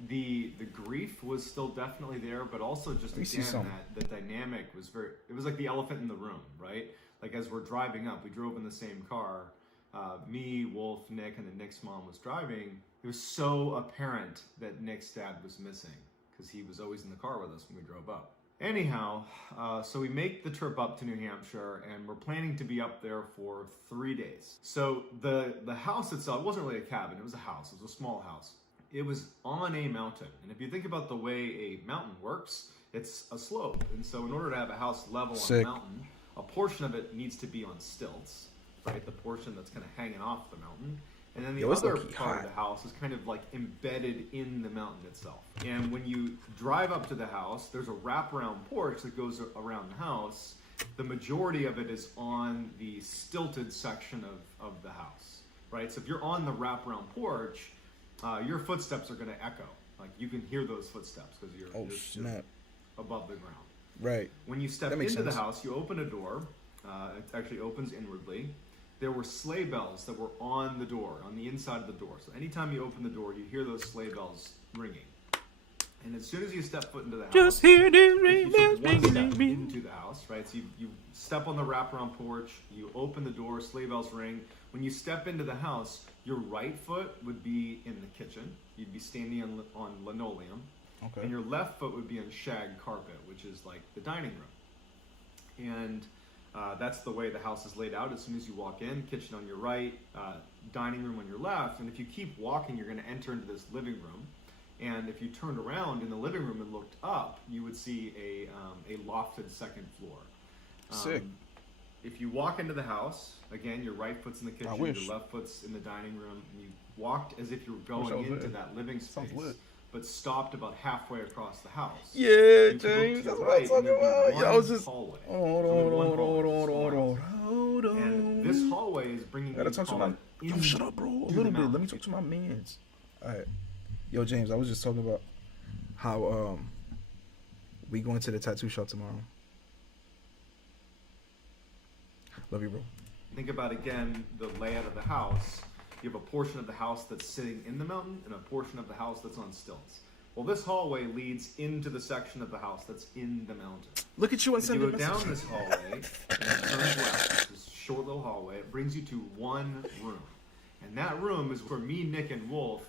the grief was still definitely there, but also just Let me see again something. that the dynamic was it was like the elephant in the room, right? Like as we're driving up, we drove in the same car. Me, Wolf, Nick, and then Nick's mom was driving. It was so apparent that Nick's dad was missing because he was always in the car with us when we drove up. Anyhow, so we make the trip up to New Hampshire, and we're planning to be up there for 3 days. So the house itself wasn't really a cabin; it was a house. It was a small house. It was on a mountain, and if you think about the way a mountain works, it's a slope. And so, in order to have a house level on Sick. a mountain, a portion of it needs to be on stilts, right? The portion that's kind of hanging off the mountain. And then the Yo, it's other low-key part hot. of the house is kind of like embedded in the mountain itself. And when you drive up to the house, there's a wraparound porch that goes around the house. The majority of it is on the stilted section of the house, right? So if you're on the wraparound porch, your footsteps are going to echo. Like you can hear those footsteps because you're Snap. above the ground. Right. When you step That makes into the sense. house, you open a door. It actually opens inwardly. There were sleigh bells that were on the door, on the inside of the door. So anytime you open the door, you hear those sleigh bells ringing. And as soon as you step foot into the house, Just hear the if ring you bells took one ringing, step ring. into the house, right? So you step on the wraparound porch, you open the door, sleigh bells ring. When you step into the house, your right foot would be in the kitchen. You'd be standing on linoleum. Okay. And your left foot would be on shag carpet, which is like the dining room. And that's the way the house is laid out. As soon as you walk in, kitchen on your right, dining room on your left. And if you keep walking, you're going to enter into this living room. And if you turned around in the living room and looked up, you would see a lofted second floor. Sick. If you walk into the house, again, your right foot's in the kitchen, wish. your left foot's in the dining room, and you walked as if you were Wish I going was into there. that living Sounds space, lit. but stopped about halfway across the house. Yeah, You could look James. to That's the what I'm right, talking and there'd be about. one Yo, I was just. hallway. Hold So on, there'd be hold one on, hold hallway, on, small hold on, house. hold on. And this hallway is bringing I gotta you talk to call my. it Yo, in shut up, bro. A through the little bit. mountain. Let me talk to my mans. All right. Yo, James. I was just talking about how we going to the tattoo shop tomorrow. Love you, bro. Think about, again, the layout of the house. You have a portion of the house that's sitting in the mountain and a portion of the house that's on stilts. Well, this hallway leads into the section of the house that's in the mountain. Look at you and If you send go down this hallway and it turns left, this short little hallway, it brings you to one room. And that room is where me, Nick, and Wolf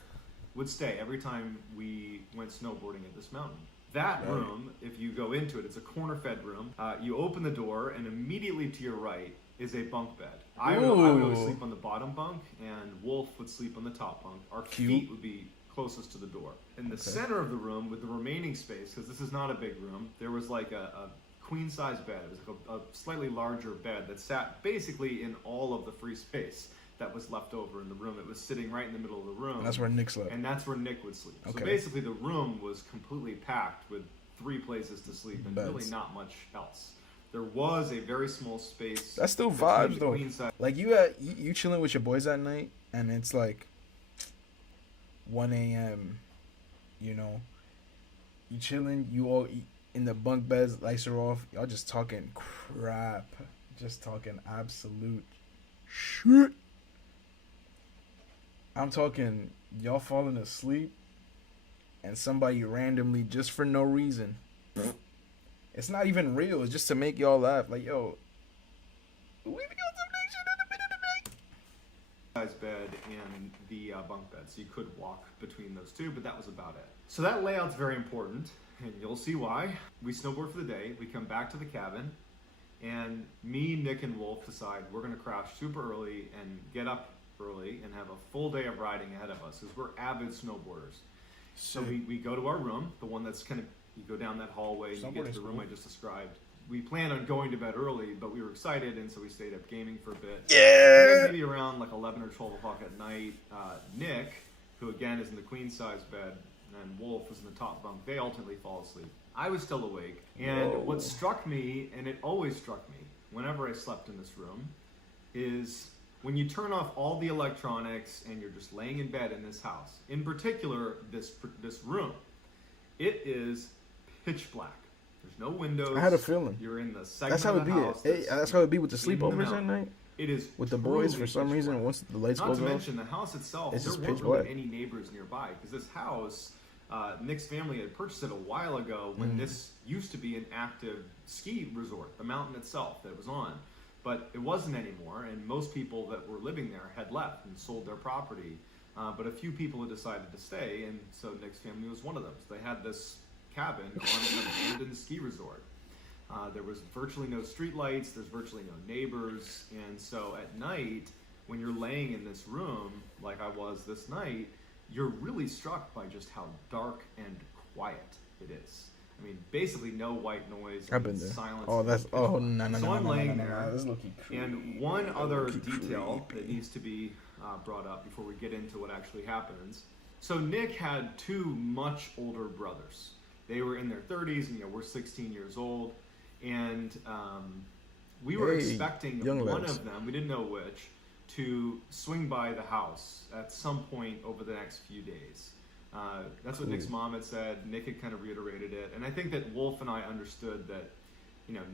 would stay every time we went snowboarding at this mountain. That room, if you go into it, it's a corner-fed room. You open the door, and immediately to your right is a bunk bed. I would always sleep on the bottom bunk, and Wolf would sleep on the top bunk. Our feet would be closest to the door. In the center of the room, with the remaining space, because this is not a big room, there was like a queen-size bed. It was like a slightly larger bed that sat basically in all of the free space that was left over in the room. It was sitting right in the middle of the room. And that's where Nick slept. And that's where Nick would sleep. Okay. So basically the room was completely packed with 3 places to sleep and Beds. really not much else. There was a very small space. That's still between vibes the though. queen size- Like you chilling with your boys at night, and it's like 1 a.m. You know, you chilling. You all in the bunk beds, lights are off. Y'all just talking crap, just talking absolute shit. I'm talking y'all falling asleep, and somebody randomly, just for no reason. It's not even real. It's just to make y'all laugh. Like, yo, we got some next shit in a minute tonight. size bed and the bunk bed, so you could walk between those two, but that was about it. So that layout's very important, and you'll see why. We snowboard for the day, we come back to the cabin, and me, Nick, and Wolf decide we're gonna crash super early and get up early and have a full day of riding ahead of us, because we're avid snowboarders. So we go to our room, the one that's kind of, you go down that hallway and you get to the room I just described. We planned on going to bed early, but we were excited, and so we stayed up gaming for a bit. Yeah. Maybe around like 11 or 12 o'clock at night, Nick, who again is in the queen size bed, and Wolf is in the top bunk, they ultimately fall asleep. I was still awake, and what struck me, and it always struck me whenever I slept in this room, is when you turn off all the electronics and you're just laying in bed in this house, in particular this room, it is pitch black. There's no windows. I had a feeling. You're in the segment That's how of it the be. house That's how it be with the in the sleepovers at mountain. night. It is With the boys, truly for some pitch reason, black. once the lights Not goes to off, mention the house itself, it's there just weren't pitch really black. any neighbors nearby, because this house, Nick's family had purchased it a while ago when this used to be an active ski resort, the mountain itself that it was on. But it wasn't anymore, and most people that were living there had left and sold their property. But a few people had decided to stay, and so Nick's family was one of them. So they had this cabin on an abandoned ski resort. There was virtually no street lights, there's virtually no neighbors, and so at night, when you're laying in this room, like I was this night, you're really struck by just how dark and quiet it is. I mean, basically no white noise. I've been there. Silence. Oh, that's no. So I'm laying there, That's looking creepy. and one other Low-key detail that creepy. needs to be brought up before we get into what actually happens. So Nick had 2 much older brothers. They were in their 30s, and we're 16 years old, and we were expecting young one lads. of them, we didn't know which, to swing by the house at some point over the next few days. That's what Nick's mom had said. Nick had kind of reiterated it, and I think that Wolf and I understood that,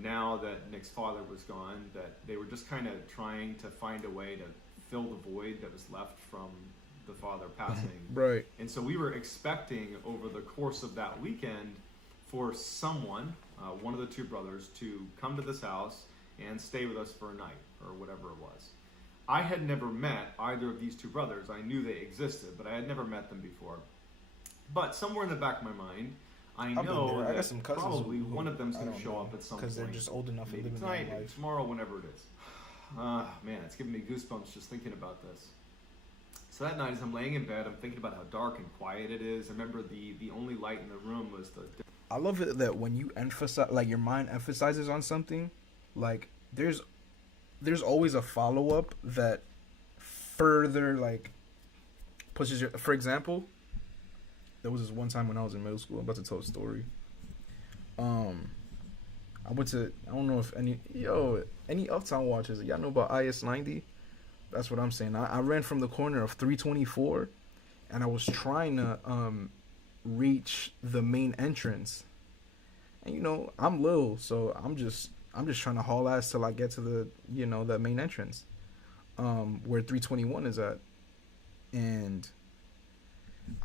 now that Nick's father was gone, that they were just kind of trying to find a way to fill the void that was left from the father passing. Right. And so we were expecting over the course of that weekend for someone, one of the 2 brothers, to come to this house and stay with us for a night or whatever it was. I had never met either of these 2 brothers. I knew they existed, but I had never met them before. But somewhere in the back of my mind, I I've been know there. I got that some cousins probably who one of them's I going to don't show know, up at some point. because they're just old enough to Maybe live in tonight, their maybe life. tomorrow, whenever it is. Man, it's giving me goosebumps just thinking about this. So that night, as I'm laying in bed, I'm thinking about how dark and quiet it is. I remember the only light in the room was the... I love it that when you emphasize, like your mind emphasizes on something, like there's always a follow up that further like pushes your. For example, there was this one time when I was in middle school. I'm about to tell a story. I went to, I don't know if any Uptown watchers, y'all know about IS-90? That's what I'm saying. I ran from the corner of 324, and I was trying to reach the main entrance. And I'm little, so I'm just trying to haul ass till I get to the the main entrance, where 321 is at, and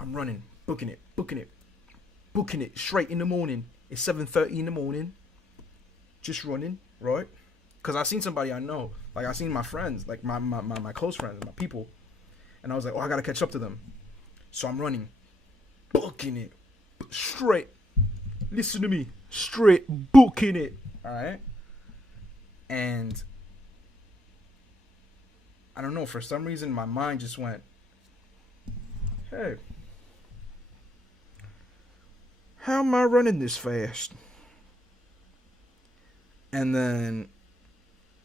I'm running, booking it straight in the morning. It's 7:30 in the morning. Just running, right? Because I seen somebody I know. Like, I seen my friends, like my close friends, my people. And I was like, oh, I got to catch up to them. So I'm running, booking it straight. Listen to me. Straight booking it. All right. And I don't know. For some reason, my mind just went, hey, how am I running this fast? And then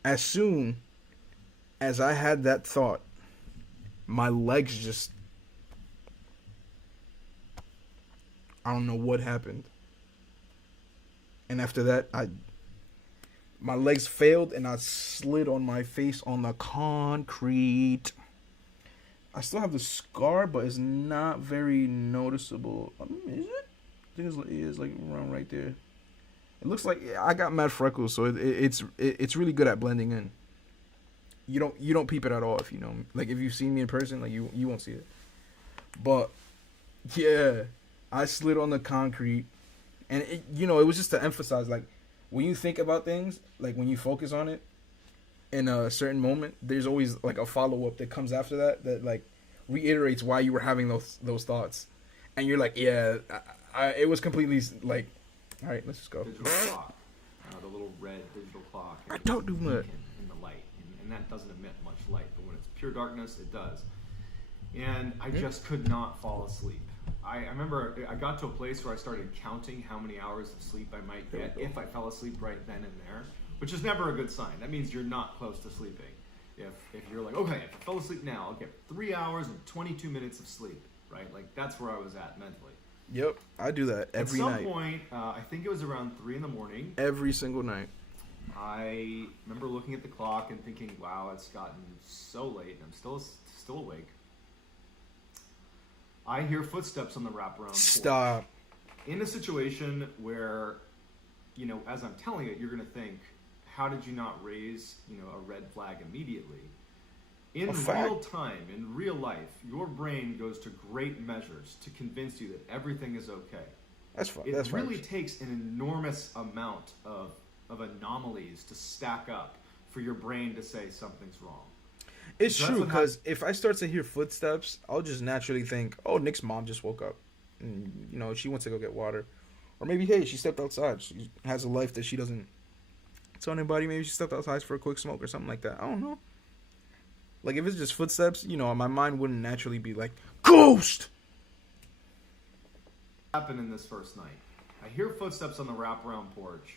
as soon as I had that thought, my legs just, I don't know what happened. And after that, my legs failed and I slid on my face on the concrete. I still have the scar, but it's not very noticeable. Is it? I think it is like around right there. It looks like I got mad freckles, so it's really good at blending in. You don't peep it at all if you know me. Like if you see me in person, like you won't see it. But yeah, I slid on the concrete, and it was just to emphasize, like, when you think about things, like when you focus on it in a certain moment, there's always like a follow up that comes after that like reiterates why you were having those thoughts, and you're like, yeah, it was completely like, all right, let's just go. Digital clock, the little red digital clock. I don't do much in the light, and that doesn't emit much light, but when it's pure darkness, it does. And I just could not fall asleep. I remember I got to a place where I started counting how many hours of sleep I might get if I fell asleep right then and there, which is never a good sign. That means you're not close to sleeping. If you're like, okay, if I fell asleep now, I'll get 3 hours and 22 minutes of sleep, right? Like, that's where I was at mentally. Yep, I do that every night. At some point, I think it was around 3 in the morning. Every single night. I remember looking at the clock and thinking, wow, it's gotten so late and I'm still awake. I hear footsteps on the wraparound. Stop. Porch. In a situation where, as I'm telling it, you're going to think, how did you not raise, a red flag immediately? In real time, in real life, your brain goes to great measures to convince you that everything is okay. That's fine. It really takes an enormous amount of anomalies to stack up for your brain to say something's wrong. It's true, because if I start to hear footsteps, I'll just naturally think, oh, Nick's mom just woke up. And, she went to go get water. Or maybe, hey, she stepped outside. She has a life that she doesn't tell anybody. Maybe she stepped outside for a quick smoke or something like that. I don't know. Like, if it's just footsteps, my mind wouldn't naturally be like, ghost! Happened in this first night. I hear footsteps on the wraparound porch,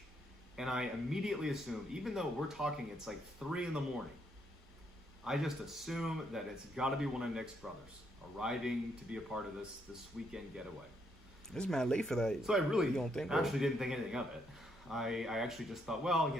and I immediately assume, even though we're talking, it's like 3 in the morning, I just assume that it's got to be one of Nick's brothers arriving to be a part of this weekend getaway. It's mad late for that. So I really didn't think anything of it. I actually just thought, well,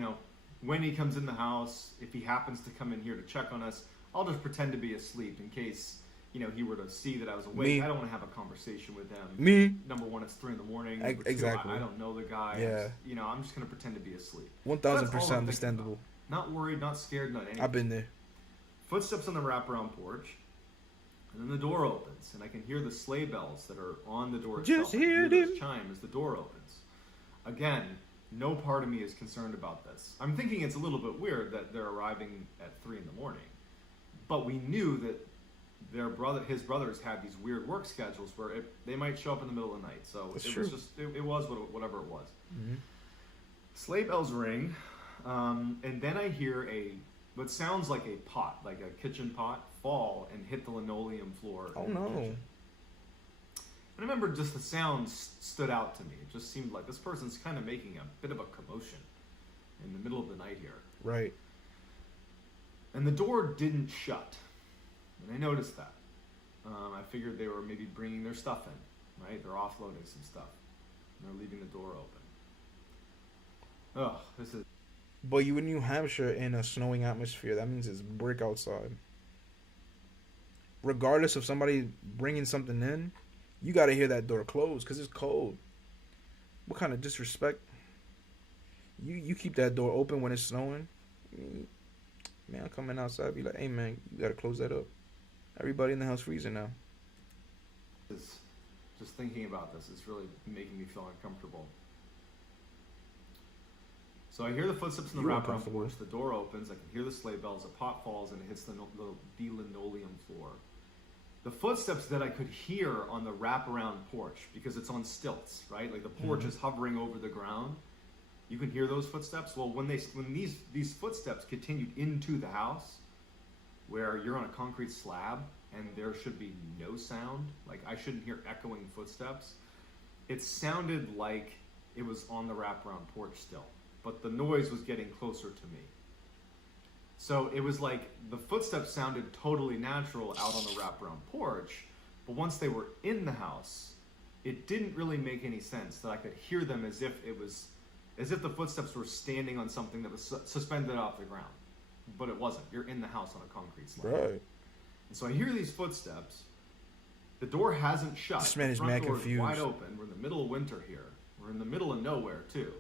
when he comes in the house, if he happens to come in here to check on us, I'll just pretend to be asleep in case, he were to see that I was awake. Me. I don't want to have a conversation with him. Me. Number one, it's 3 in the morning. Exactly. I don't know the guy. Yeah. I'm just going to pretend to be asleep. 1000% understandable. Not worried, not scared, not anything. I've been there. Footsteps on the wraparound porch, and then the door opens, and I can hear the sleigh bells that are on the door itself. Just hear them chime as the door opens. Again, no part of me is concerned about this. I'm thinking it's a little bit weird that they're arriving at 3 in the morning, but we knew that his brothers had these weird work schedules where they might show up in the middle of the night. So it was whatever it was. Mm-hmm. Sleigh bells ring, and then I hear what sounds like a pot, like a kitchen pot, fall and hit the linoleum floor. Oh no. And I remember just the sound stood out to me. It just seemed like this person's kind of making a bit of a commotion in the middle of the night here. Right. And the door didn't shut. And I noticed that. I figured they were maybe bringing their stuff in, right? They're offloading some stuff. And they're leaving the door open. Ugh, this is... But you in New Hampshire in a snowing atmosphere, that means it's brick outside. Regardless of somebody bringing something in, you got to hear that door close because it's cold. What kind of disrespect? You keep that door open when it's snowing? Man, I'm coming outside, be like, hey man, you got to close that up. Everybody in the house freezing now. Just thinking about this is really making me feel uncomfortable. So I hear the footsteps in the wraparound porch. The door opens. I can hear the sleigh bells. A pot falls and it hits the linoleum floor. the footsteps that I could hear on the wraparound porch, because it's on stilts, right? Like the porch is hovering over the ground. You can hear those footsteps. Well, when these footsteps continued into the house, where you're on a concrete slab and there should be no sound, like I shouldn't hear echoing footsteps, it sounded like it was on the wraparound porch still, but the noise was getting closer to me. So it was like the footsteps sounded totally natural out on the wraparound porch, but once they were in the house, it didn't really make any sense that I could hear them as if the footsteps were standing on something that was suspended off the ground. But it wasn't. You're in the house on a concrete slab. Right. And so I hear these footsteps. The door hasn't shut. This man is the front mad door confused. is wide open. We're in the middle of winter here. We're in the middle of nowhere, too.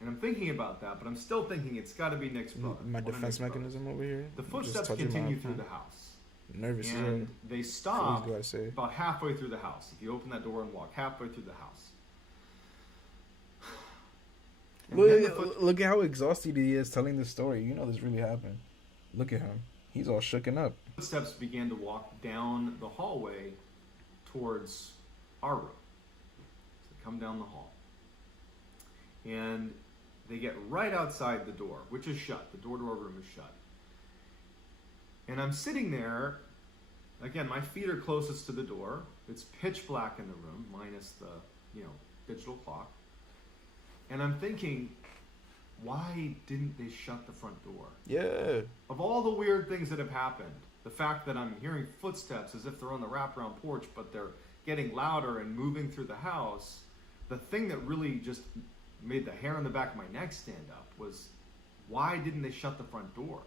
And I'm thinking about that, but I'm still thinking it's got to be Nick's brother. My one of defense Nick's mechanism brothers. over here. The Just footsteps touching my continue through phone. the house. Nervous as And hell. they stop do I say? about halfway through the house. If you open that door and walk halfway through the house. And then the Look at how exhausted he is telling this story. You know this really happened. Look at him. He's all shooken up. footsteps began to walk down the hallway towards our room. So they come down the hall. And they get right outside the door, which is shut. The door to our room is shut. And I'm sitting there. Again, my feet are closest to the door. It's pitch black in the room, minus the, digital clock. And I'm thinking, why didn't they shut the front door? Yeah. Of all the weird things that have happened, the fact that I'm hearing footsteps as if they're on the wraparound porch, but they're getting louder and moving through the house, the thing that really just made the hair on the back of my neck stand up was, why didn't they shut the front door?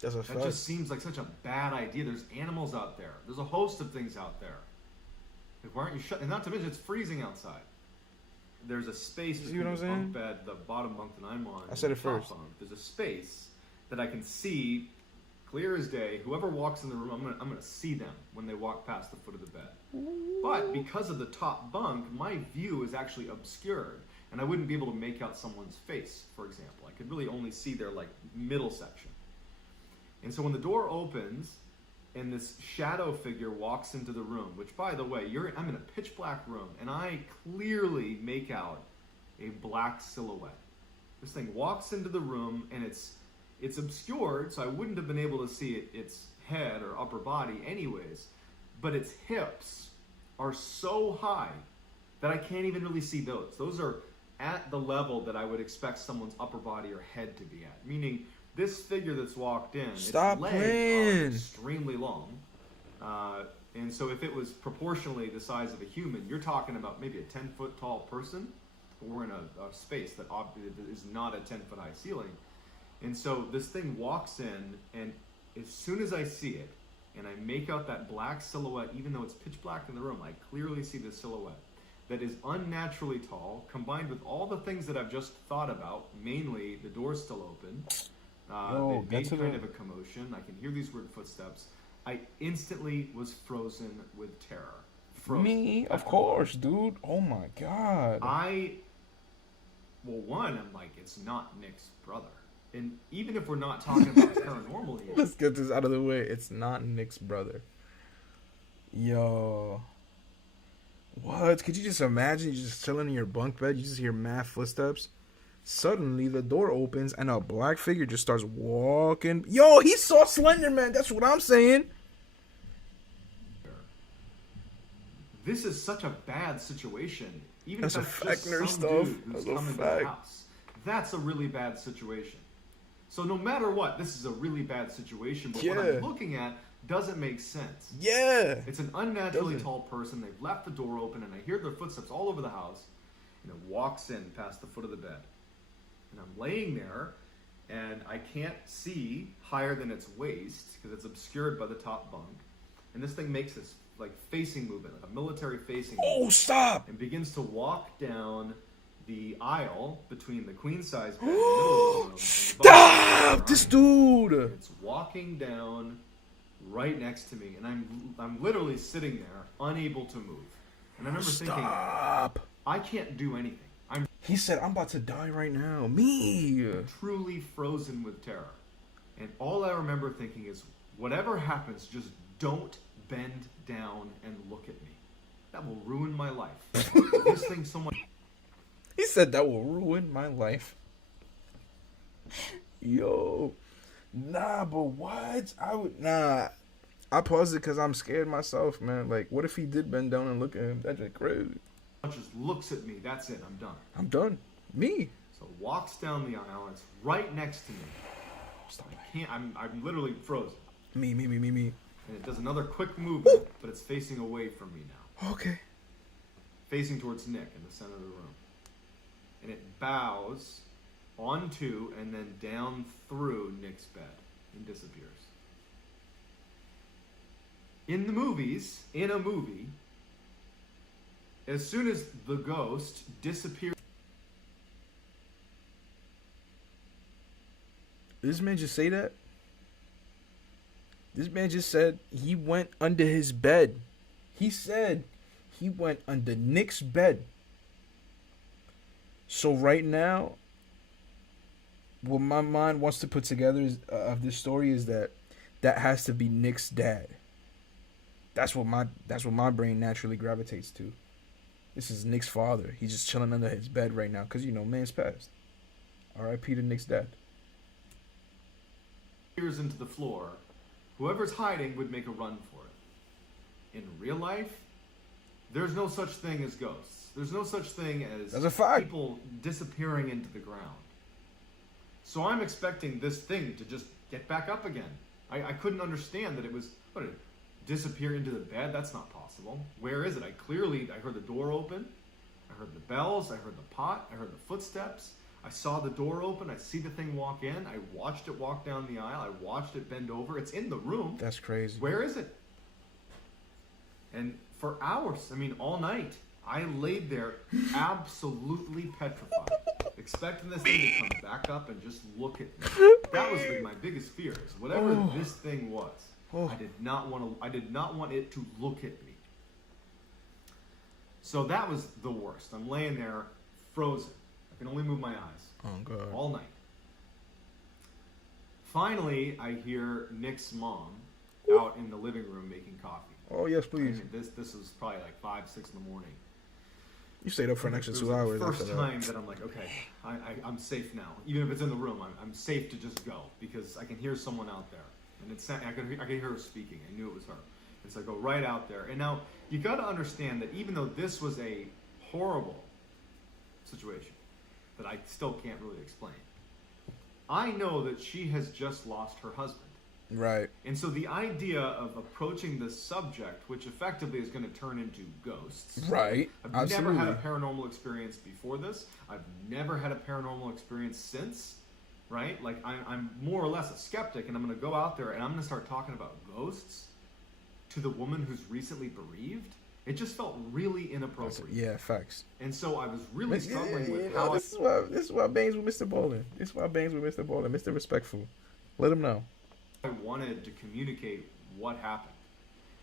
That's a That fact. just seems like such a bad idea. There's animals out there. There's a host of things out there. Like, why aren't you shut? And not to mention, it's freezing outside. There's a space See between what I'm the saying? bunk bed, the bottom bunk that I'm on. I said and it the top first. bunk. There's a space that I can see clear as day. Whoever walks in the room, I'm gonna see them when they walk past the foot of the bed. But because of the top bunk, my view is actually obscured, and I wouldn't be able to make out someone's face, for example. I could really only see their middle section. And so when the door opens and this shadow figure walks into the room, which, by the way, I'm in a pitch black room, and I clearly make out a black silhouette. This thing walks into the room, and it's obscured, so I wouldn't have been able to see its head or upper body anyways, but its hips are so high that I can't even really see those. Those are at the level that I would expect someone's upper body or head to be at, meaning this figure that's walked in, Stop its legs playing. are extremely long. And so if it was proportionally the size of a human, you're talking about maybe a 10-foot tall person. But we're in a space that obviously is not a 10-foot high ceiling. And so this thing walks in, and as soon as I see it, and I make out that black silhouette, even though it's pitch black in the room, I clearly see the silhouette that is unnaturally tall, combined with all the things that I've just thought about, mainly the door's still open. Yo, They made that's kind of a commotion. I can hear these weird footsteps. I instantly was frozen with terror. Frozen. Me? Of course, dude. Oh my god. I'm like, it's not Nick's brother. And even if we're not talking about paranormal here, Let's get this out of the way. It's not Nick's brother. Yo. What? Could you just imagine you just chilling in your bunk bed, you just hear mad footsteps? Suddenly, the door opens and a black figure just starts walking. Yo, he saw Slender Man. That's what I'm saying. this is such a bad situation. Even That's if a that's fact, just nerd some stuff. dude who's That's a coming to fact. the house, that's a really bad situation. So no matter what, this is a really bad situation. But what Yeah. I'm looking at doesn't make sense. Yeah. It's an unnaturally Doesn't. tall person. They've left the door open, and I hear their footsteps all over the house. And it walks in past the foot of the bed. And I'm laying there, and I can't see higher than its waist because it's obscured by the top bunk. And this thing makes this like facing movement, like a military facing Oh, movement, stop. and begins to walk down the aisle between the queen size bed and the middle room and the Stop! bunk. This dude. It's walking down right next to me, and I'm literally sitting there, unable to move. And I remember thinking, Stop. I can't do anything. I'm He said, I'm about to die right now. Me. truly frozen with terror. And all I remember thinking is, whatever happens, just don't bend down and look at me. That will ruin my life. This thing so much. He said that will ruin my life. Yo. Nah, but what? I paused it because I'm scared myself, man. Like, what if he did bend down and look at him? That's just crazy. Just looks at me. That's it. I'm done. I'm done. Me. So walks down the aisle. It's right next to me. I can't. I'm literally frozen. Me. And it does another quick movement, but it's facing away from me now. Okay. Facing towards Nick in the center of the room. And it bows onto and then down through Nick's bed and disappears. In the movies, in a movie, as soon as the ghost disappears. Did this man just say that? This man just said he went under his bed. He said he went under Nick's bed. So right now, what my mind wants to put together of this story is that has to be Nick's dad. That's what my brain naturally gravitates to. This is Nick's father. He's just chilling under his bed right now because, man's passed. R.I.P. to Nick's dad. Into the floor, whoever's hiding would make a run for it. In real life, there's no such thing as ghosts. There's no such thing as That's a fact. People disappearing into the ground. So I'm expecting this thing to just get back up again. I couldn't understand that it was, what, it disappear into the bed? That's not possible. Where is it? I heard the door open. I heard the bells. I heard the pot. I heard the footsteps. I saw the door open. I see the thing walk in. I watched it walk down the aisle. I watched it bend over. It's in the room. That's crazy. Where is it? And for hours, all night, I laid there absolutely petrified, expecting this thing to come back up and just look at me. That was my biggest fear. Is whatever this thing was, I did not want it to look at me. So that was the worst. I'm laying there frozen. I can only move my eyes. Oh, God. All night. Finally, I hear Nick's mom out in the living room making coffee. Oh, yes, please. This was probably like 5, 6 in the morning. You stayed up for an extra It was 2 hours. the after first that. time that I'm like, okay, I'm safe now. Even if it's in the room, I'm safe to just go because I can hear someone out there. And I could hear her speaking. I knew it was her. And so I go right out there. And now, you got to understand that even though this was a horrible situation that I still can't really explain, I know that she has just lost her husband. Right. And so the idea of approaching this subject, which effectively is going to turn into ghosts. Right. I've Absolutely. never had a paranormal experience before this. I've never had a paranormal experience since. Right? Like, I'm more or less a skeptic, and I'm going to go out there and I'm going to start talking about ghosts to the woman who's recently bereaved. It just felt really inappropriate. Yeah, facts. And so I was really struggling with how this is why I bangs with Mr. Ballen. This is why I bangs with Mr. Ballen. Mr. Respectful. Let him know. I wanted to communicate what happened.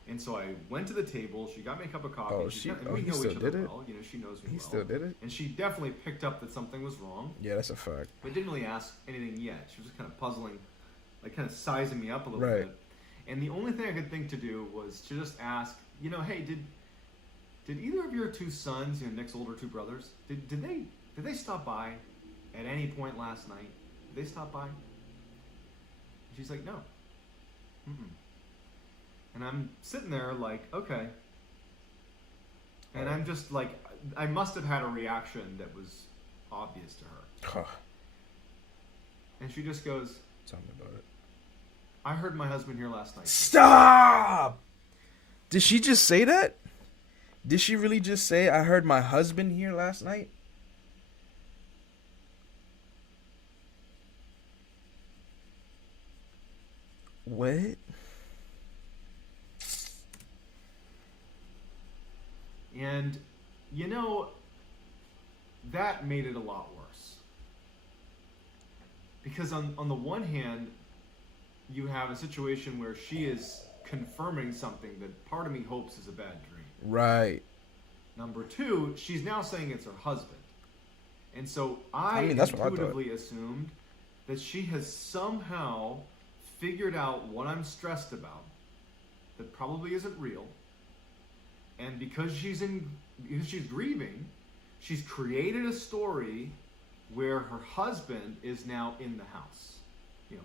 And so I went to the table. She got me a cup of coffee. Oh, we he know still each other did it? well. She knows me He well. still did it? And she definitely picked up that something was wrong. Yeah, that's a fact. But didn't really ask anything yet. She was just kind of puzzling, like kind of sizing me up a little Right. bit. And the only thing I could think to do was to just ask, hey, did either of your two sons, Nick's older two brothers, did they stop by at any point last night? Did they stop by? And she's like, no. Mm-mm. And I'm sitting there like, okay. And I'm just like, I must have had a reaction that was obvious to her. And she just goes, Tell me about it. I heard my husband here last night. Stop! Did she just say that? Did she really just say, I heard my husband here last night? What? And, that made it a lot worse. Because on the one hand, you have a situation where she is confirming something that part of me hopes is a bad dream. Right. Number two, she's now saying it's her husband. And so I that's what I thought. intuitively assumed that she has somehow figured out what I'm stressed about, that probably isn't real. And because she's grieving, she's created a story where her husband is now in the house,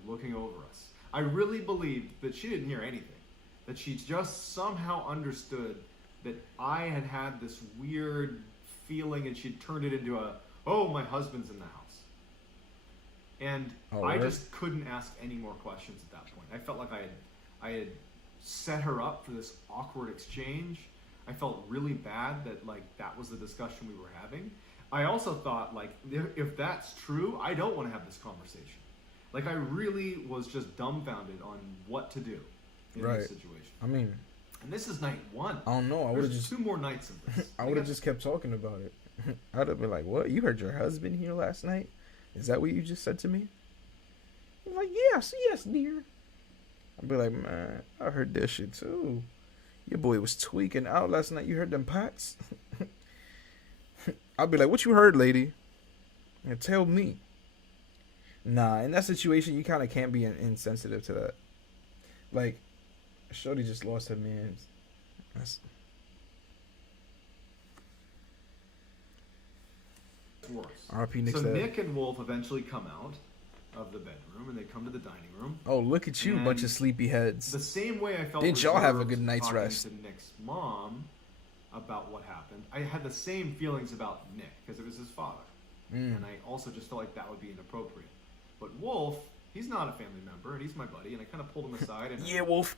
looking over us. I really believed that she didn't hear anything, that she just somehow understood that I had this weird feeling, and she'd turned it into my husband's in the house. And I just couldn't ask any more questions at that point. I felt like I had set her up for this awkward exchange. I felt really bad that that was the discussion we were having. I also thought if that's true, I don't want to have this conversation. I really was just dumbfounded on what to do in this situation. I mean, and this is night 1. I don't know. I would have just 2 more nights of this. I would have just kept talking about it. I'd have been like, "What? You heard your husband here last night? Is that what you just said to me?" I'm like, "Yes, dear." I'd be like, "Man, I heard that shit too. Your boy was tweaking out last night. You heard them packs?" I'd be like, "What you heard, lady? And tell me." Nah, in that situation, you kind of can't be insensitive to that. Shorty just lost her man. Worse. RP Nick's so dad. Nick and Wolf eventually come out of the bedroom, and they come to the dining room. Oh, look at you, bunch of sleepy heads. The same way I felt. Didn't y'all have a reserved good night's talking rest? To Nick's mom about what happened, I had the same feelings about Nick because it was his father, and I also just felt like that would be inappropriate. But Wolf, he's not a family member, and he's my buddy, and I kind of pulled him aside and Yeah, Wolf.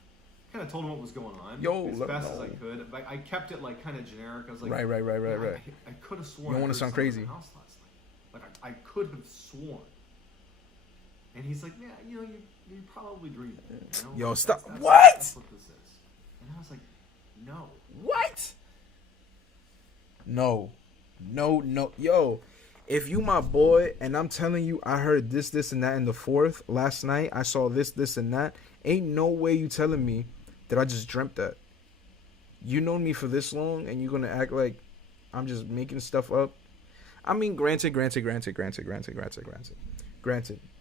kind of told him what was going on as best as I could. But I kept it kind of generic. I was like, Right. I could have sworn. You don't I want to heard sound someone crazy. in the house last night. I could have sworn. And he's like, yeah, you're probably dreaming. Yo, stop. That's What? That's what this is. And I was like, no. What? No. Yo, if you my boy and I'm telling you I heard this, and that in the 4th last night, I saw this, and that, ain't no way you telling me that I just dreamt that. You known me for this long and you're going to act like I'm just making stuff up? I mean, granted.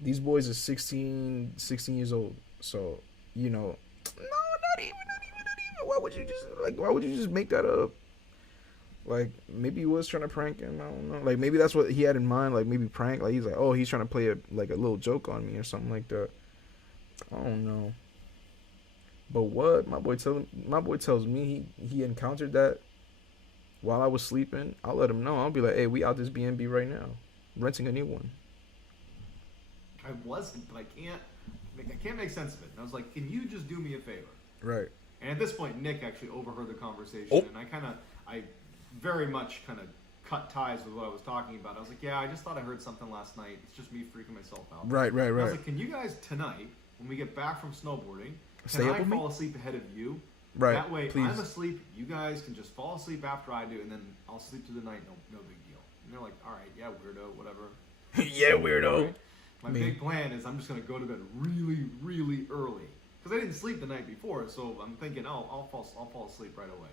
These boys are 16 years old. So, no, not even. Why would you just make that up? Maybe he was trying to prank him. I don't know. Maybe that's what he had in mind. Maybe prank. He's like, oh, he's trying to play a little joke on me or something like that. I don't know. But what my boy tells me he encountered that while I was sleeping. I'll let him know. I'll be like, hey, we out this B&B right now, renting a new one. I wasn't, but I can't make sense of it. And I was like, can you just do me a favor? Right. And at this point, Nick actually overheard the conversation, Oh. and I very much kind of cut ties with what I was talking about. I was like, yeah, I just thought I heard something last night. It's just me freaking myself out. Right. And I was like, can you guys tonight, when we get back from snowboarding, Stay can up I with me? fall asleep ahead of you? Right. That way, please. I'm asleep. You guys can just fall asleep after I do, and then I'll sleep through the night. No big deal. And they're like, all right, yeah, weirdo, whatever. Yeah, weirdo. Right. My big plan is I'm just going to go to bed really, really early. Because I didn't sleep the night before, so I'm thinking, I'll fall asleep right away.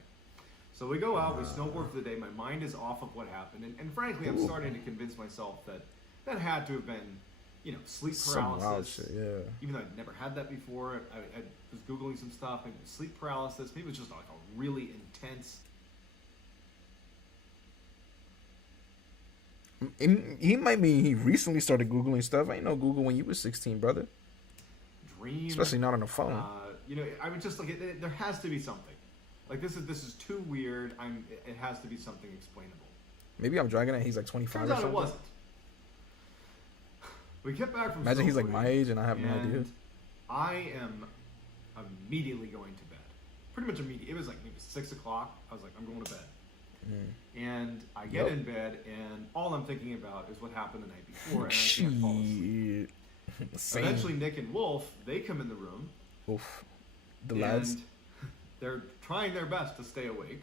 So we go out, we snowboard for the day. My mind is off of what happened. And frankly, I'm starting to convince myself that had to have been, sleep Some wild paralysis. shit, yeah. Even though I'd never had that before. I was Googling some stuff. Maybe sleep paralysis. Maybe it was just a really intense... He might mean he recently started Googling stuff. I ain't no Google when you was 16, brother. dream. Especially not on the phone. I would just there has to be something. This is too weird. It has to be something explainable. Maybe I'm dragging it. He's like 25 Turns or out something. it wasn't. We get back from Imagine he's like my snowboarding, age and I have no idea. and I am immediately going to bed. Pretty much immediately. It was maybe 6 o'clock. I was like, I'm going to bed. And I get in bed, and all I'm thinking about is what happened the night before, and I can't fall asleep. Same. Eventually, Nick and Wolf, they come in the room. Oof. The lads. And they're trying their best to stay awake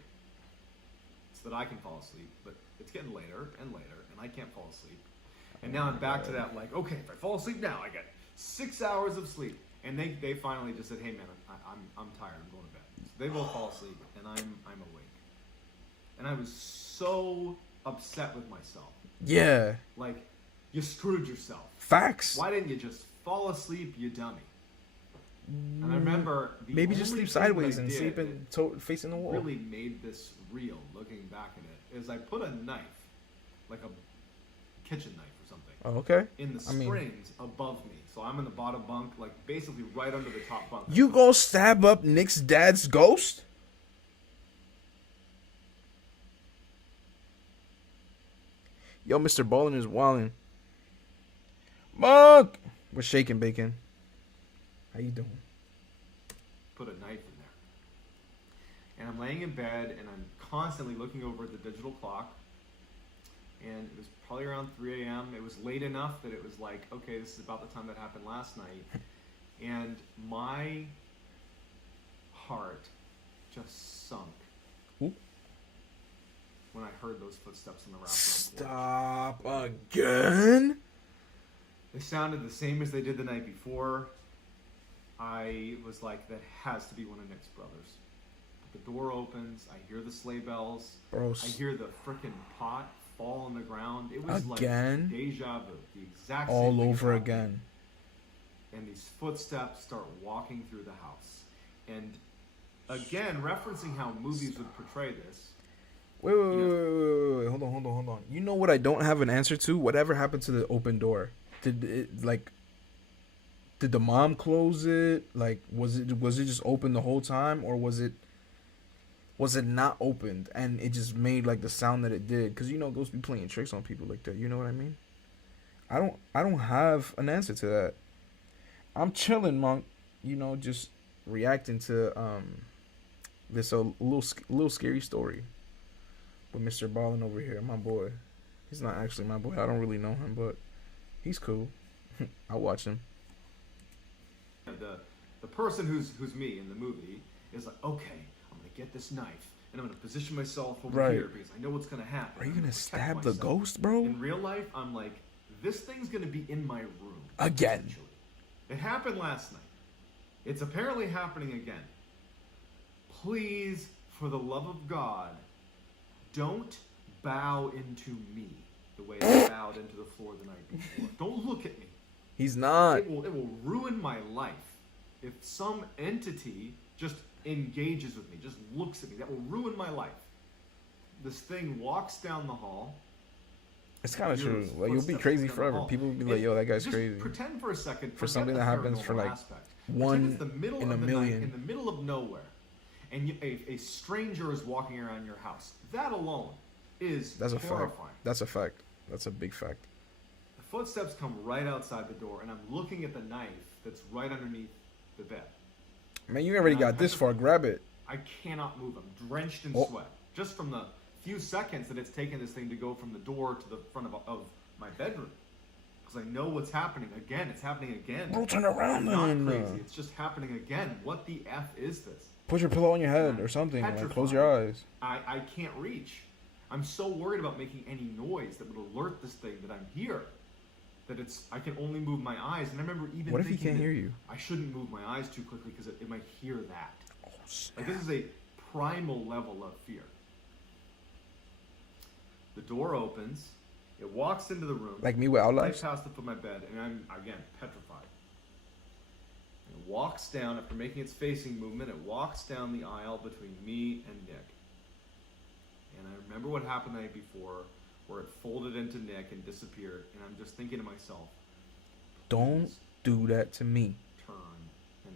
so that I can fall asleep, but it's getting later and later, and I can't fall asleep. And now I'm back to that, okay, if I fall asleep now, I got 6 hours of sleep. And they finally just said, hey, man, I'm tired. I'm going to bed. So they both fall asleep, and I'm awake. And I was so upset with myself. Yeah. You screwed yourself. Facts. Why didn't you just fall asleep, you dummy? And I remember the Maybe just only sleep thing that sideways I and did sleep that facing the wall. really made this real, looking back at it, is I put a knife, like a kitchen knife or something, Oh, okay. in the I mean- springs above me. So I'm in the bottom bunk, like basically right under the top bunk. You gonna stab up Nick's dad's ghost? Yo, Mr. Ballin is wildin'. Monk! We're shaking bacon. How you doing? Put a knife in there. And I'm laying in bed and I'm constantly looking over at the digital clock. And it was probably around 3 a.m. It was late enough that it was like, okay, this is about the time that happened last night. And my heart just sunk Ooh. when I heard those footsteps on the wraparound porch. Stop again? They sounded the same as they did the night before. I was like, that has to be one of Nick's brothers. But the door opens, I hear the sleigh bells, Bro, I hear the frickin' pot fall on the ground. It was Again? like deja vu, the exact same all thing over happened. again. And these footsteps start walking through the house. And again, referencing how movies would portray this. Wait. Hold on. You know what I don't have an answer to? Whatever happened to the open door? Did the mom close it? Like, was it just open the whole time, or was it not opened and it just made like the sound that it did? Because ghosts be playing tricks on people like that. You know what I mean? I don't have an answer to that. I'm chilling, Monk. Just reacting to this a little scary story with Mr. Ballen over here, my boy. He's not actually my boy. I don't really know him, but he's cool. I watch him. The person who's me in the movie is like, okay, I'm gonna get this knife and I'm gonna position myself over here because I know what's gonna happen. Are you I'm gonna protect stab the myself. ghost, bro? In real life, I'm like, this thing's gonna be in my room Again. essentially. It happened last night. It's apparently happening again. Please, for the love of God, don't bow into me the way I bowed into the floor the night before. Don't look at me. He's not. It will ruin my life if some entity just engages with me, just looks at me. That will ruin my life. This thing walks down the hall. It's kind of Hear true. those Like, you'll be footsteps crazy down the forever. hall. People will be like, "Yo, that guy's Just crazy." Pretend for a second For forget something the that happens for, paranormal like, aspect. one Pretend it's the middle in a of the million. night, in the middle of nowhere, and a stranger is walking around your house. That alone is That's a fact. horrifying. That's a fact. That's a big fact. The footsteps come right outside the door, and I'm looking at the knife that's right underneath the bed. Man, you already got this far. Grab it. I cannot move. I'm drenched in Oh. sweat. Just from the few seconds that it's taken this thing to go from the door to the front of my bedroom. Because I know what's happening. Again, it's happening again. Bro, turn around It's not then. crazy. It's just happening again. What the F is this? Put your pillow on your head or something. Like, close your eyes. I can't reach. I'm so worried about making any noise that would alert this thing that I'm here. That I can only move my eyes. And I remember even What if he thinking can't that it hear you? I shouldn't move my eyes too quickly because it might hear that. Oh, Like, this is a primal level of fear. The door opens. It walks into the room. Like me with right outlives? past the foot of my bed, and I'm, again, petrified. And it walks down, after making its facing movement, it walks down the aisle between me and Nick. And I remember what happened the night before, where it folded into Nick and disappeared, and I'm just thinking to myself, Don't do that to me. turn and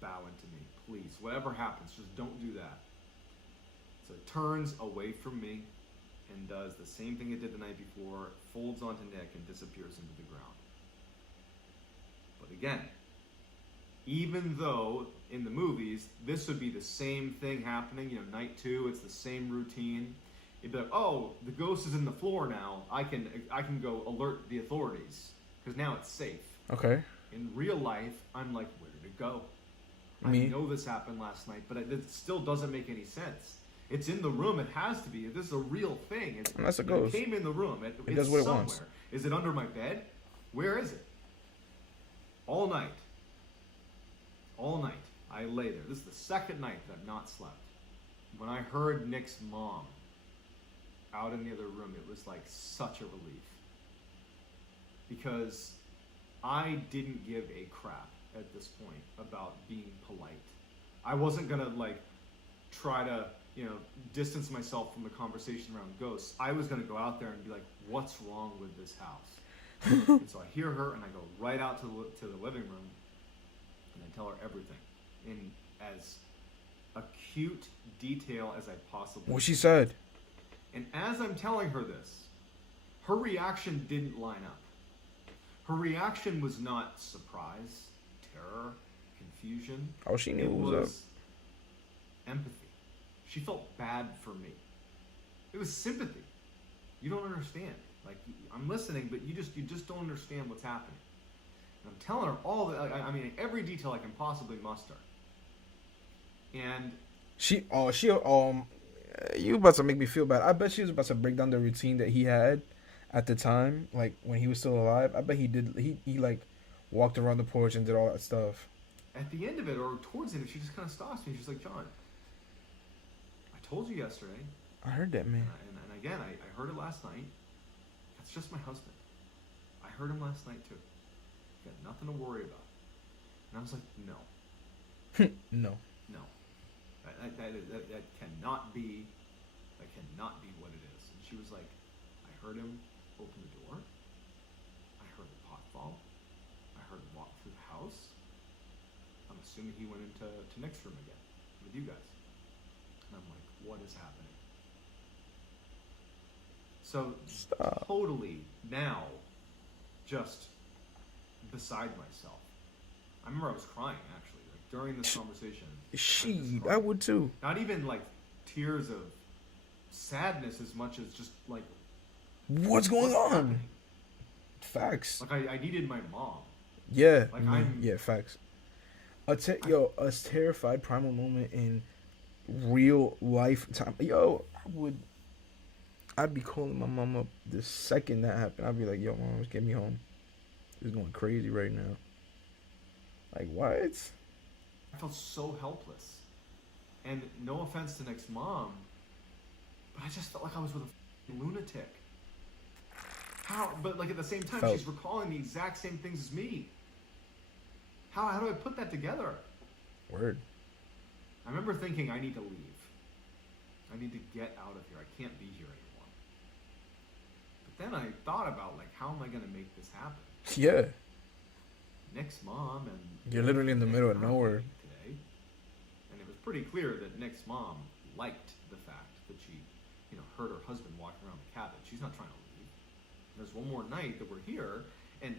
bow into me, please. Whatever happens, just don't do that. So it turns away from me and does the same thing it did the night before, folds onto Nick and disappears into the ground. But again, even though in the movies this would be the same thing happening, night 2, it's the same routine. It'd be like, oh, the ghost is in the floor now. I can go alert the authorities because now it's safe. Okay. In real life, I'm like, where did it go? Me? I know this happened last night, but it still doesn't make any sense. It's in the room. It has to be. This is a real thing. That's a ghost. It came in the room. It it's does what it somewhere. wants. Is it under my bed? Where is it? All night. All night. I lay there. This is the second night that I've not slept. When I heard Nick's mom out in the other room, it was like such a relief. Because I didn't give a crap at this point about being polite. I wasn't gonna like try to, distance myself from the conversation around ghosts. I was gonna go out there and be like, "What's wrong with this house?" And so I hear her, and I go right out to the living room, and I tell her everything in as acute detail as I possibly. What she said. And as I'm telling her this, her reaction didn't line up. Her reaction was not surprise, terror, confusion. Oh, she knew It what was up. empathy. She felt bad for me. It was sympathy. You don't understand. Like, I'm listening, but you just don't understand what's happening. And I'm telling her all the, every detail I can possibly muster. And you about to make me feel bad. I bet she was about to break down the routine that he had at the time, like when he was still alive. I bet he did. He like walked around the porch and did all that stuff. at the end of it, or towards the end, she just kind of stops me. She's like, "John, I told you yesterday." I heard that, man. And again, I heard it last night. That's just my husband. I heard him last night too. Got nothing to worry about. And I was like, no. No. No. That cannot be. That cannot be what it is. And she was like, I heard him open the door. I heard the pot fall. I heard him walk through the house. I'm assuming he went into Nick's room again with you guys. And I'm like, what is happening? So totally now just beside myself. I remember I was crying actually, like during this conversation. I would too. Not even like tears of sadness as much as just like What's going on? happening? Facts. Like I needed my mom. Yeah. Like, I'm- yeah, facts. A terrified primal moment in real life time. I'd be calling my mom up the second that happened. I'd be like, yo, mom, just get me home. It's going crazy right now. Like, what? I felt so helpless. And no offense to Nick's mom, but I just felt like I was with a lunatic. How? But like at the same time, she's recalling the exact same things as me. How do I put that together? Word. I remember thinking, I need to leave. I need to get out of here. I can't be here anymore. But then I thought about, like, how am I going to make this happen? Yeah. Nick's mom and... You're literally in the middle of nowhere. Today. And it was pretty clear that Nick's mom liked the fact that she, heard her husband walking around the cabin. She's not trying to leave. There's one more night that we're here, and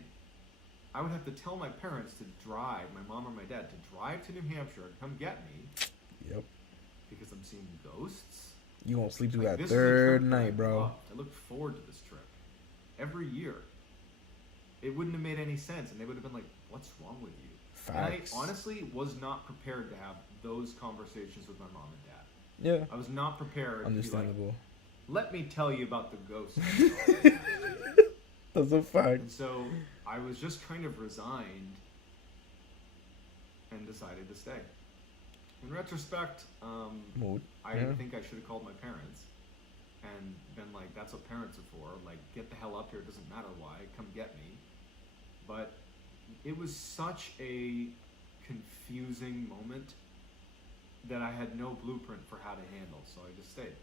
I would have to tell my parents to drive, my mom or my dad, to drive to New Hampshire and come get me. Yep. Because I'm seeing ghosts. You gonna sleep through Like, that this is a third trip that I night, bro. loved. I looked forward to this trip. Every year. It wouldn't have made any sense, and they would have been like, what's wrong with you? Facts. And I honestly was not prepared to have those conversations with my mom and dad. Yeah. I was not prepared to be like, Understandable. let me tell you about the ghosts. That's a fact. And so I was just kind of resigned and decided to stay. In retrospect, Mood. I Yeah. think I should have called my parents and been like, that's what parents are for. Like, get the hell up here. It doesn't matter why. Come get me. But it was such a confusing moment that I had no blueprint for how to handle. So I just stayed.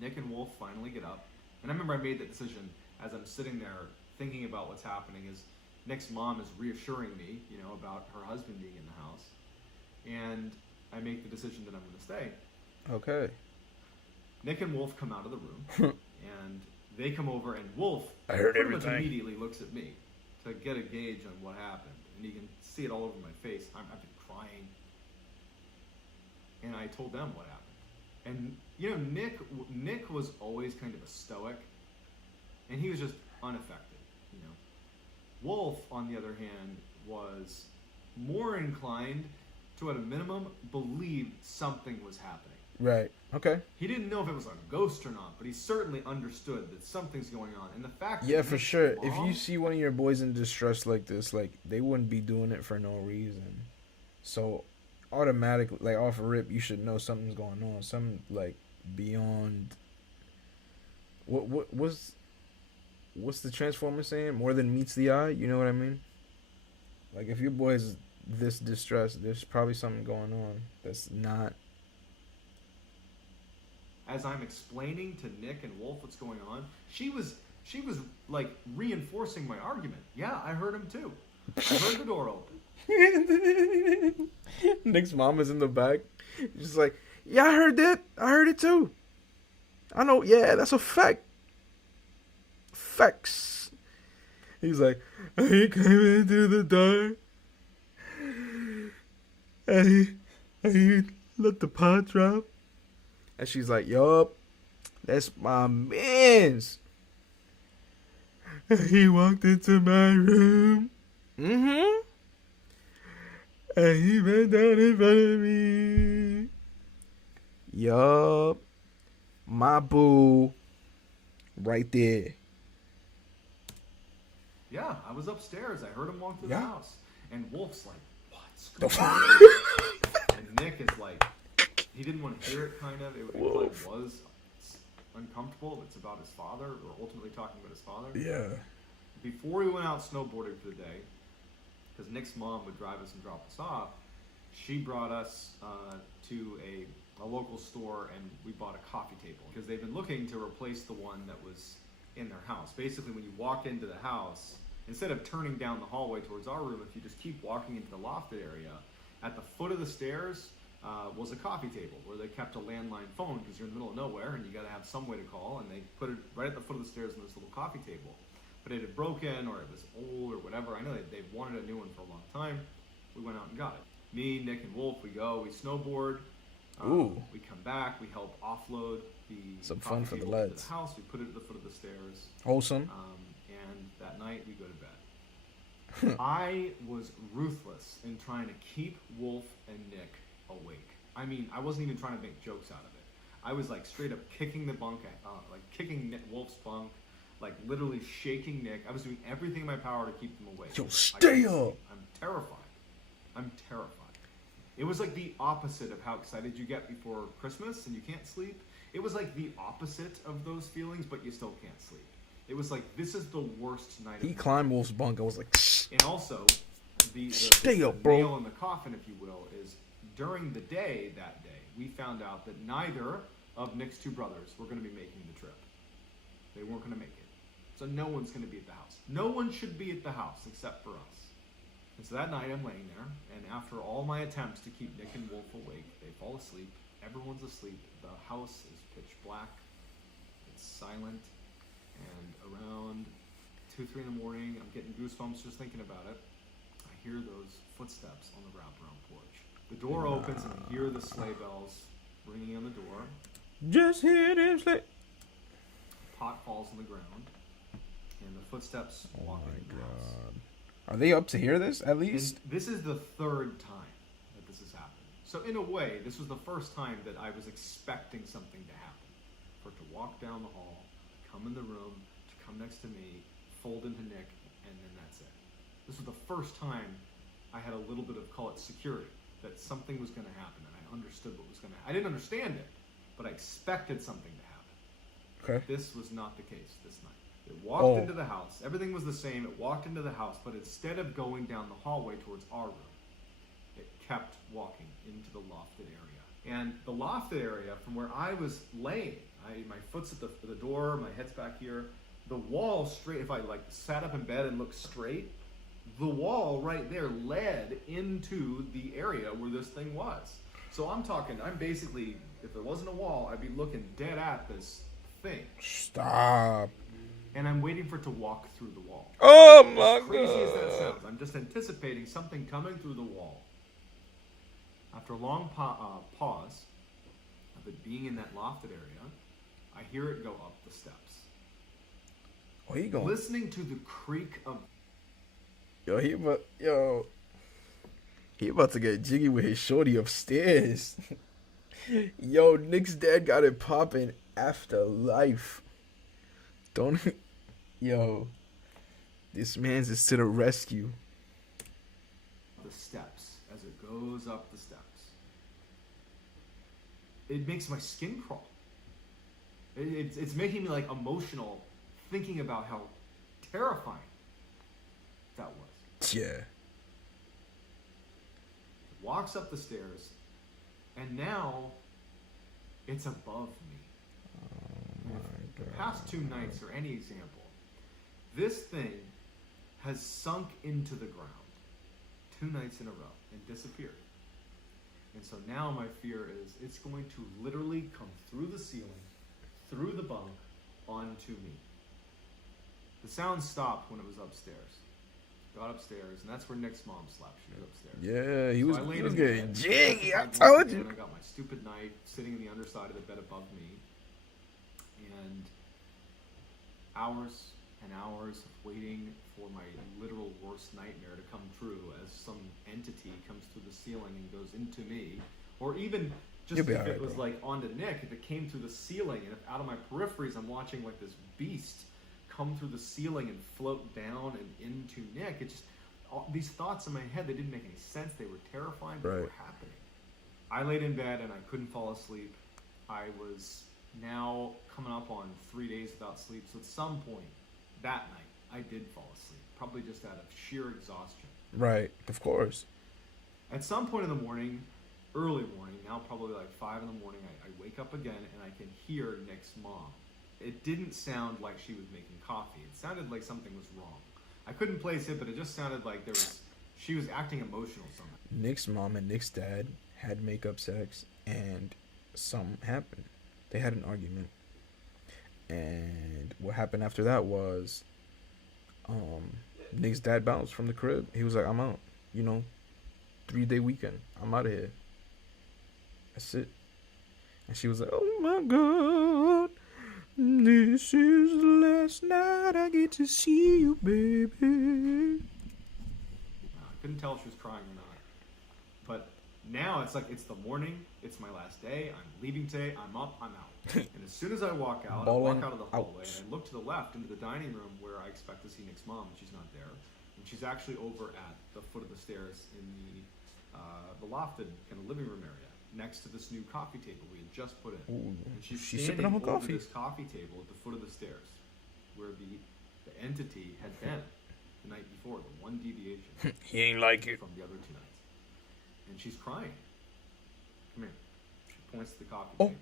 Nick and Wolf finally get up. And I remember I made that decision as I'm sitting there thinking about what's happening is Nick's mom is reassuring me, about her husband being in the house. And I make the decision that I'm going to stay. Okay. Nick and Wolf come out of the room, and they come over, and Wolf I heard pretty much everything. immediately looks at me to get a gauge on what happened. And you can see it all over my face. I've been crying. And I told them what happened. And, Nick was always kind of a stoic, and he was just unaffected, Wolf, on the other hand, was more inclined to, at a minimum, believe something was happening. Right. Okay. He didn't know if it was a ghost or not, but he certainly understood that something's going on. And the fact Yeah, that for Nick's sure. If mom- you see one of your boys in distress like this, like, they wouldn't be doing it for no reason. So, automatically, like, off a rip, you should know something's going on. Something, like, beyond... What's the Transformer saying? More than meets the eye? You know what I mean? Like, if your boy's this distressed, there's probably something going on that's not. As I'm explaining to Nick and Wolf what's going on, she was like reinforcing my argument. Yeah, I heard him too. I heard the door open. Nick's mom is in the back. She's like, yeah, I heard that. I heard it too. I know. Yeah, that's a fact. Facts. He's like, he came into the door. And he let the pot drop. And she's like, yup, that's my mans. And he walked into my room. Mm-hmm. And he bent down in front of me. Yup. My boo. Right there. Yeah, I was upstairs. I heard him walk through Yeah. the house. And Wolf's like, what's going on? And Nick is like, he didn't want to hear it, kind of. It kind of was uncomfortable. It's about his father, or ultimately talking about his father. Yeah. Before we went out snowboarding for the day, because Nick's mom would drive us and drop us off, she brought us to a local store, and we bought a coffee table because they've been looking to replace the one that was in their house. Basically, when you walk into the house, instead of turning down the hallway towards our room, if you just keep walking into the lofted area, at the foot of the stairs was a coffee table where they kept a landline phone because you're in the middle of nowhere and you got to have some way to call, and they put it right at the foot of the stairs in this little coffee table. But it had broken, or it was old, or whatever. I know they wanted a new one for a long time. We went out and got it. Me, Nick, and Wolf, we go, we snowboard. Ooh. We come back, we help offload the Some coffee fun for the table to lads. the house. We put it at the foot of the stairs. Wholesome. And that night we go to bed. I was ruthless in trying to keep Wolf and Nick awake. I mean, I wasn't even trying to make jokes out of it. I was like straight up kicking the bunk, like kicking Wolf's bunk, like literally shaking Nick. I was doing everything in my power to keep them awake. Yo, I stay couldn't up. sleep. I'm terrified. I'm terrified. It was like the opposite of how excited you get before Christmas and you can't sleep. It was like the opposite of those feelings, but you still can't sleep. It was like, this is the worst night He of my climbed Wolf's bunk. I was like, And also, the Stay up, bro. nail in the coffin, if you will, is during the day that day, we found out that neither of Nick's two brothers were going to be making the trip. They weren't going to make it. So no one's going to be at the house. No one should be at the house except for us. And so that night I'm laying there, and after all my attempts to keep Nick and Wolf awake, they fall asleep. Everyone's asleep. The house is pitch black. It's silent. And around 2, 3 in the morning, I'm getting goosebumps just thinking about it. I hear those footsteps on the wraparound porch. The door opens and I hear the sleigh bells ringing on the door. just hear them say. Pot falls on the ground, and the footsteps walk into the house. Are they up to hear this at And least? this is the third time that this has happened. So in a way, this was the first time that I was expecting something to happen. For it to walk down the hall, come in the room, to come next to me, fold into Nick, and then that's it. This was the first time I had a little bit of, call it security, that something was going to happen, and I understood what was going to happen. I didn't understand it, but I expected something to happen. Okay. This was not the case this night. It walked into the house. Everything was the same. It walked into the house, but instead of going down the hallway towards our room, it kept walking into the lofted area. And the lofted area, from where I was laying, my foot's at the door, my head's back here, the wall straight, if I like sat up in bed and looked straight, the wall right there led into the area where this thing was. So I'm basically, if there wasn't a wall, I'd be looking dead at this thing. Stop. And I'm waiting for it to walk through the wall. Oh my As crazy as that god. sounds, I'm just anticipating something coming through the wall. After a long pause of it being in that lofted area, I hear it go up the steps. Oh, he going. Listening to the creak of... He about to get jiggy with his shorty upstairs. Yo, Nick's dad got it popping after life. Don't. Yo, this man's is to the rescue. the steps as it goes up the steps. It makes my skin crawl. It's making me like emotional thinking about how terrifying that was. Yeah. walks up the stairs, and now it's above me. If the past 2 nights are any example, this thing has sunk into the ground 2 nights in a row and disappeared. And so now my fear is it's going to literally come through the ceiling, through the bunk, onto me. The sound stopped when it was upstairs. Got upstairs, and that's where Nick's mom slept. She was upstairs. Yeah, he So was, I laid he was in getting bed, jiggy. I I told you. I got my stupid knife sitting in the underside of the bed above me, and hours and hours of waiting for my literal worst nightmare to come true as some entity comes through the ceiling and goes into me, or even just You'll be if alright, it was bro. like onto Nick, if it came through the ceiling and if out of my peripheries I'm watching like this beast come through the ceiling and float down and into Nick. It just these thoughts in my head, they didn't make any sense. They were terrifying, but they were Right. happening. I laid in bed and I couldn't fall asleep. I was now coming up on 3 days without sleep. So at some point that night, I did fall asleep, probably just out of sheer exhaustion. Right, of course. At some point in the morning, early morning, now probably like 5 in the morning, I wake up again and I can hear Nick's mom. It didn't sound like she was making coffee. It sounded like something was wrong. I couldn't place it, but it just sounded like she was acting emotional somehow. Nick's mom and Nick's dad had makeup sex, and something happened. They had an argument, and what happened after that was, Nick's dad bounced from the crib. He was like, "I'm out. 3-day weekend. I'm out of here. That's it." And she was like, "Oh my God, this is the last night I get to see you, baby." I couldn't tell if she was crying or not. But now it's like it's the morning. It's my last day. I'm leaving today. I'm up. I'm out. And as soon as I walk out, Balling of the hallway out. and I look to the left into the dining room where I expect to see Nick's mom, and she's not there. And she's actually over at the foot of the stairs in the lofted kind of living room area next to this new coffee table we had just put in. Ooh, And she's she's standing sipping on her over coffee. this coffee table at the foot of the stairs where the entity had been the night before, the one deviation He ain't like it. from the other 2 nights. And she's crying. Come here. She points to the coffee Oh. table.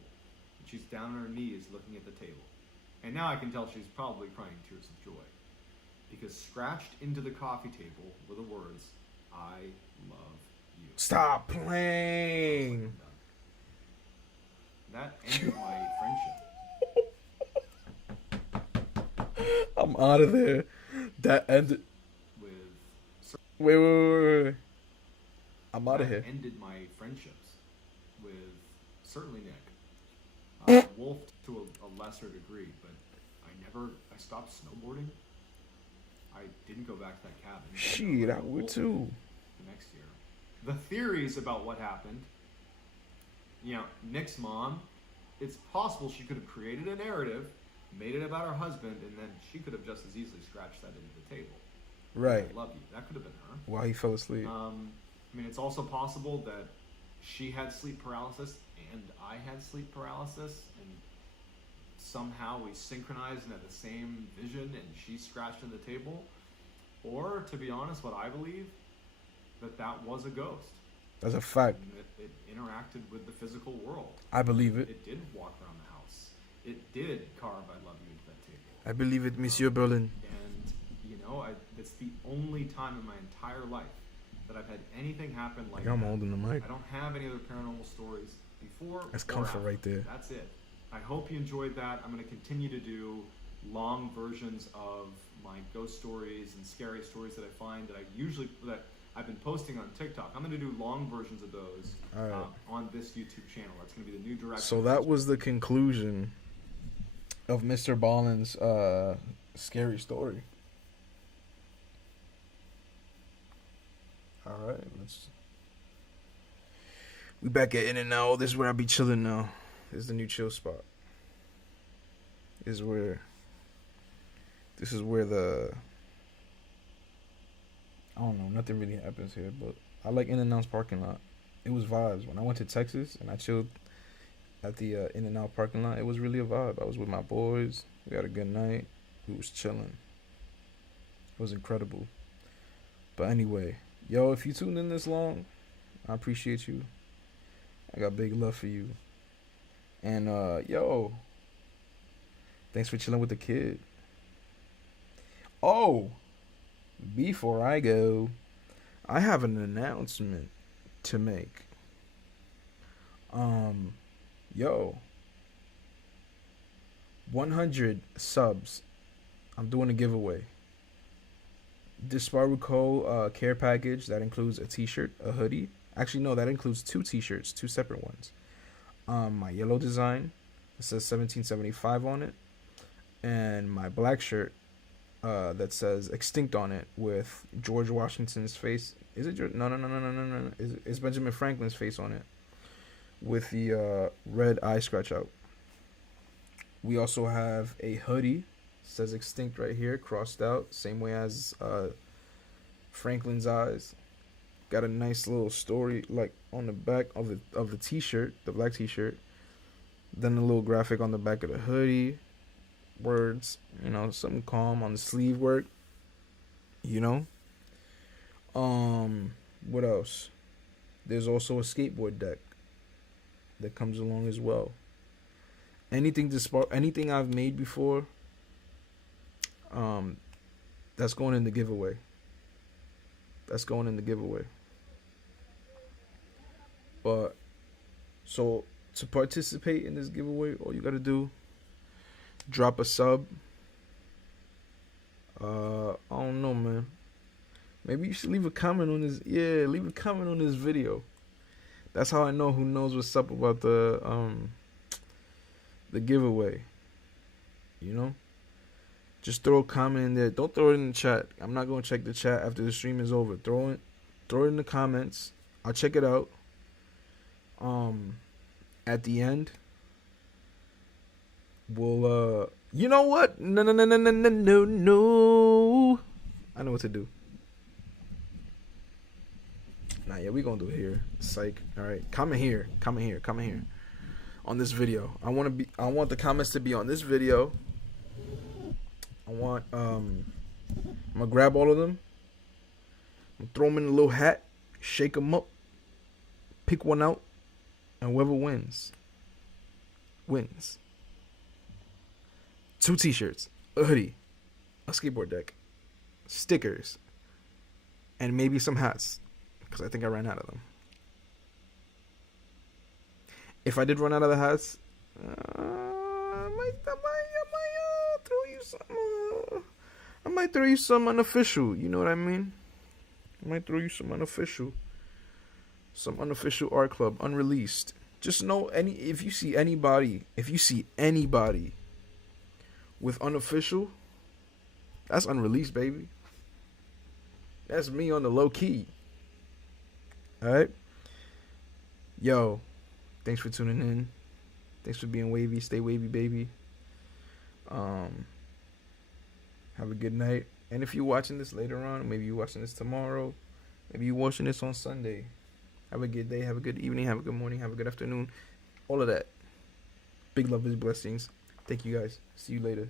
And she's down on her knees looking at the table. And now I can tell she's probably crying tears of joy. Because scratched into the coffee table were the words, "I love you." Stop playing. That ended my friendship I'm out of there. That ended. with Wait. I'm out of that here. ended my friendships with certainly Nick. Wolf to a lesser degree, but I stopped snowboarding. I didn't go back to that cabin. Shit, I would too. The next year. The theories about what happened, Nick's mom, it's possible she could have created a narrative, made it about her husband, and then she could have just as easily scratched that into the table. Right. I love you. That could have been her. While he fell asleep. It's also possible that she had sleep paralysis and I had sleep paralysis, and somehow we synchronized and had the same vision, and she scratched in the table. Or, to be honest, what I believe, that was a ghost. That's a fact. And it interacted with the physical world. I believe it. It did walk around the house. It did carve "I love you" into that table. I believe it, Monsieur Berlin. And, it's the only time in my entire life that I've had anything happen like I'm that. holding the mic. I don't have any other paranormal stories before. That's or comfort after. right there. That's it. I hope you enjoyed that. I'm going to continue to do long versions of my ghost stories and scary stories that I find that I've been posting on TikTok. I'm going to do long versions of those All right. on this YouTube channel. That's going to be the new direction. So that was the conclusion of Mr. Ballen's scary story. All right, we back at In-N-Out. This is where I be chilling now. This is the new chill spot. This is where the I don't know, nothing really happens here, but I like In-N-Out's parking lot. It was vibes. When I went to Texas and I chilled at the In-N-Out parking lot, it was really a vibe. I was with my boys. We had a good night. We was chilling. It was incredible. But anyway, yo, if you tuned in this long, I appreciate you. I got big love for you. And yo, thanks for chilling with the kid. Oh, before I go, I have an announcement to make. Yo, 100 subs. I'm doing a giveaway. Disparuco care package that includes a t-shirt, a hoodie. Actually, no, that includes 2 t-shirts, 2 separate ones. My yellow design, it says 1775 on it, and my black shirt that says extinct on it with George Washington's face. Is it George? No. It's Benjamin Franklin's face on it with the red eye scratch out. We also have a hoodie. Says extinct right here, crossed out, same way as Franklin's eyes. Got a nice little story like on the back of the t-shirt, the black t-shirt. Then a little graphic on the back of the hoodie. Words, you know, something calm on the sleeve work. You know. What else? There's also a skateboard deck that comes along as well. Anything I've made before, that's going in the giveaway. But so to participate in this giveaway, all you gotta do, drop a sub. I don't know, man. Maybe you should leave a comment on this. Yeah, leave a comment on this video. That's how I know who knows what's up about the giveaway. You know? Just throw a comment in there. Don't throw it in the chat. I'm not gonna check the chat after the stream is over. Throw it in the comments. I'll check it out. At the end, we'll you know what? No. I know what to do. Nah, yeah, we gonna do it here. Psych. All right, comment here. On this video, I want the comments to be on this video. I'm gonna grab all of them. I'm gonna throw them in a little hat, shake them up, pick one out, and whoever wins. 2 t-shirts, a hoodie, a skateboard deck, stickers, and maybe some hats, because I think I ran out of them. If I did run out of the hats, I might throw you some. I might throw you some unofficial. You know what I mean? I might throw you some unofficial art club, unreleased. Just know if you see anybody with unofficial, that's unreleased, baby. That's me on the low key. All right, yo. Thanks for tuning in. Thanks for being wavy. Stay wavy, baby. Have a good night. And if you're watching this later on, maybe you're watching this tomorrow, maybe you're watching this on Sunday. Have a good day. Have a good evening. Have a good morning. Have a good afternoon. All of that. Big love is blessings. Thank you guys. See you later.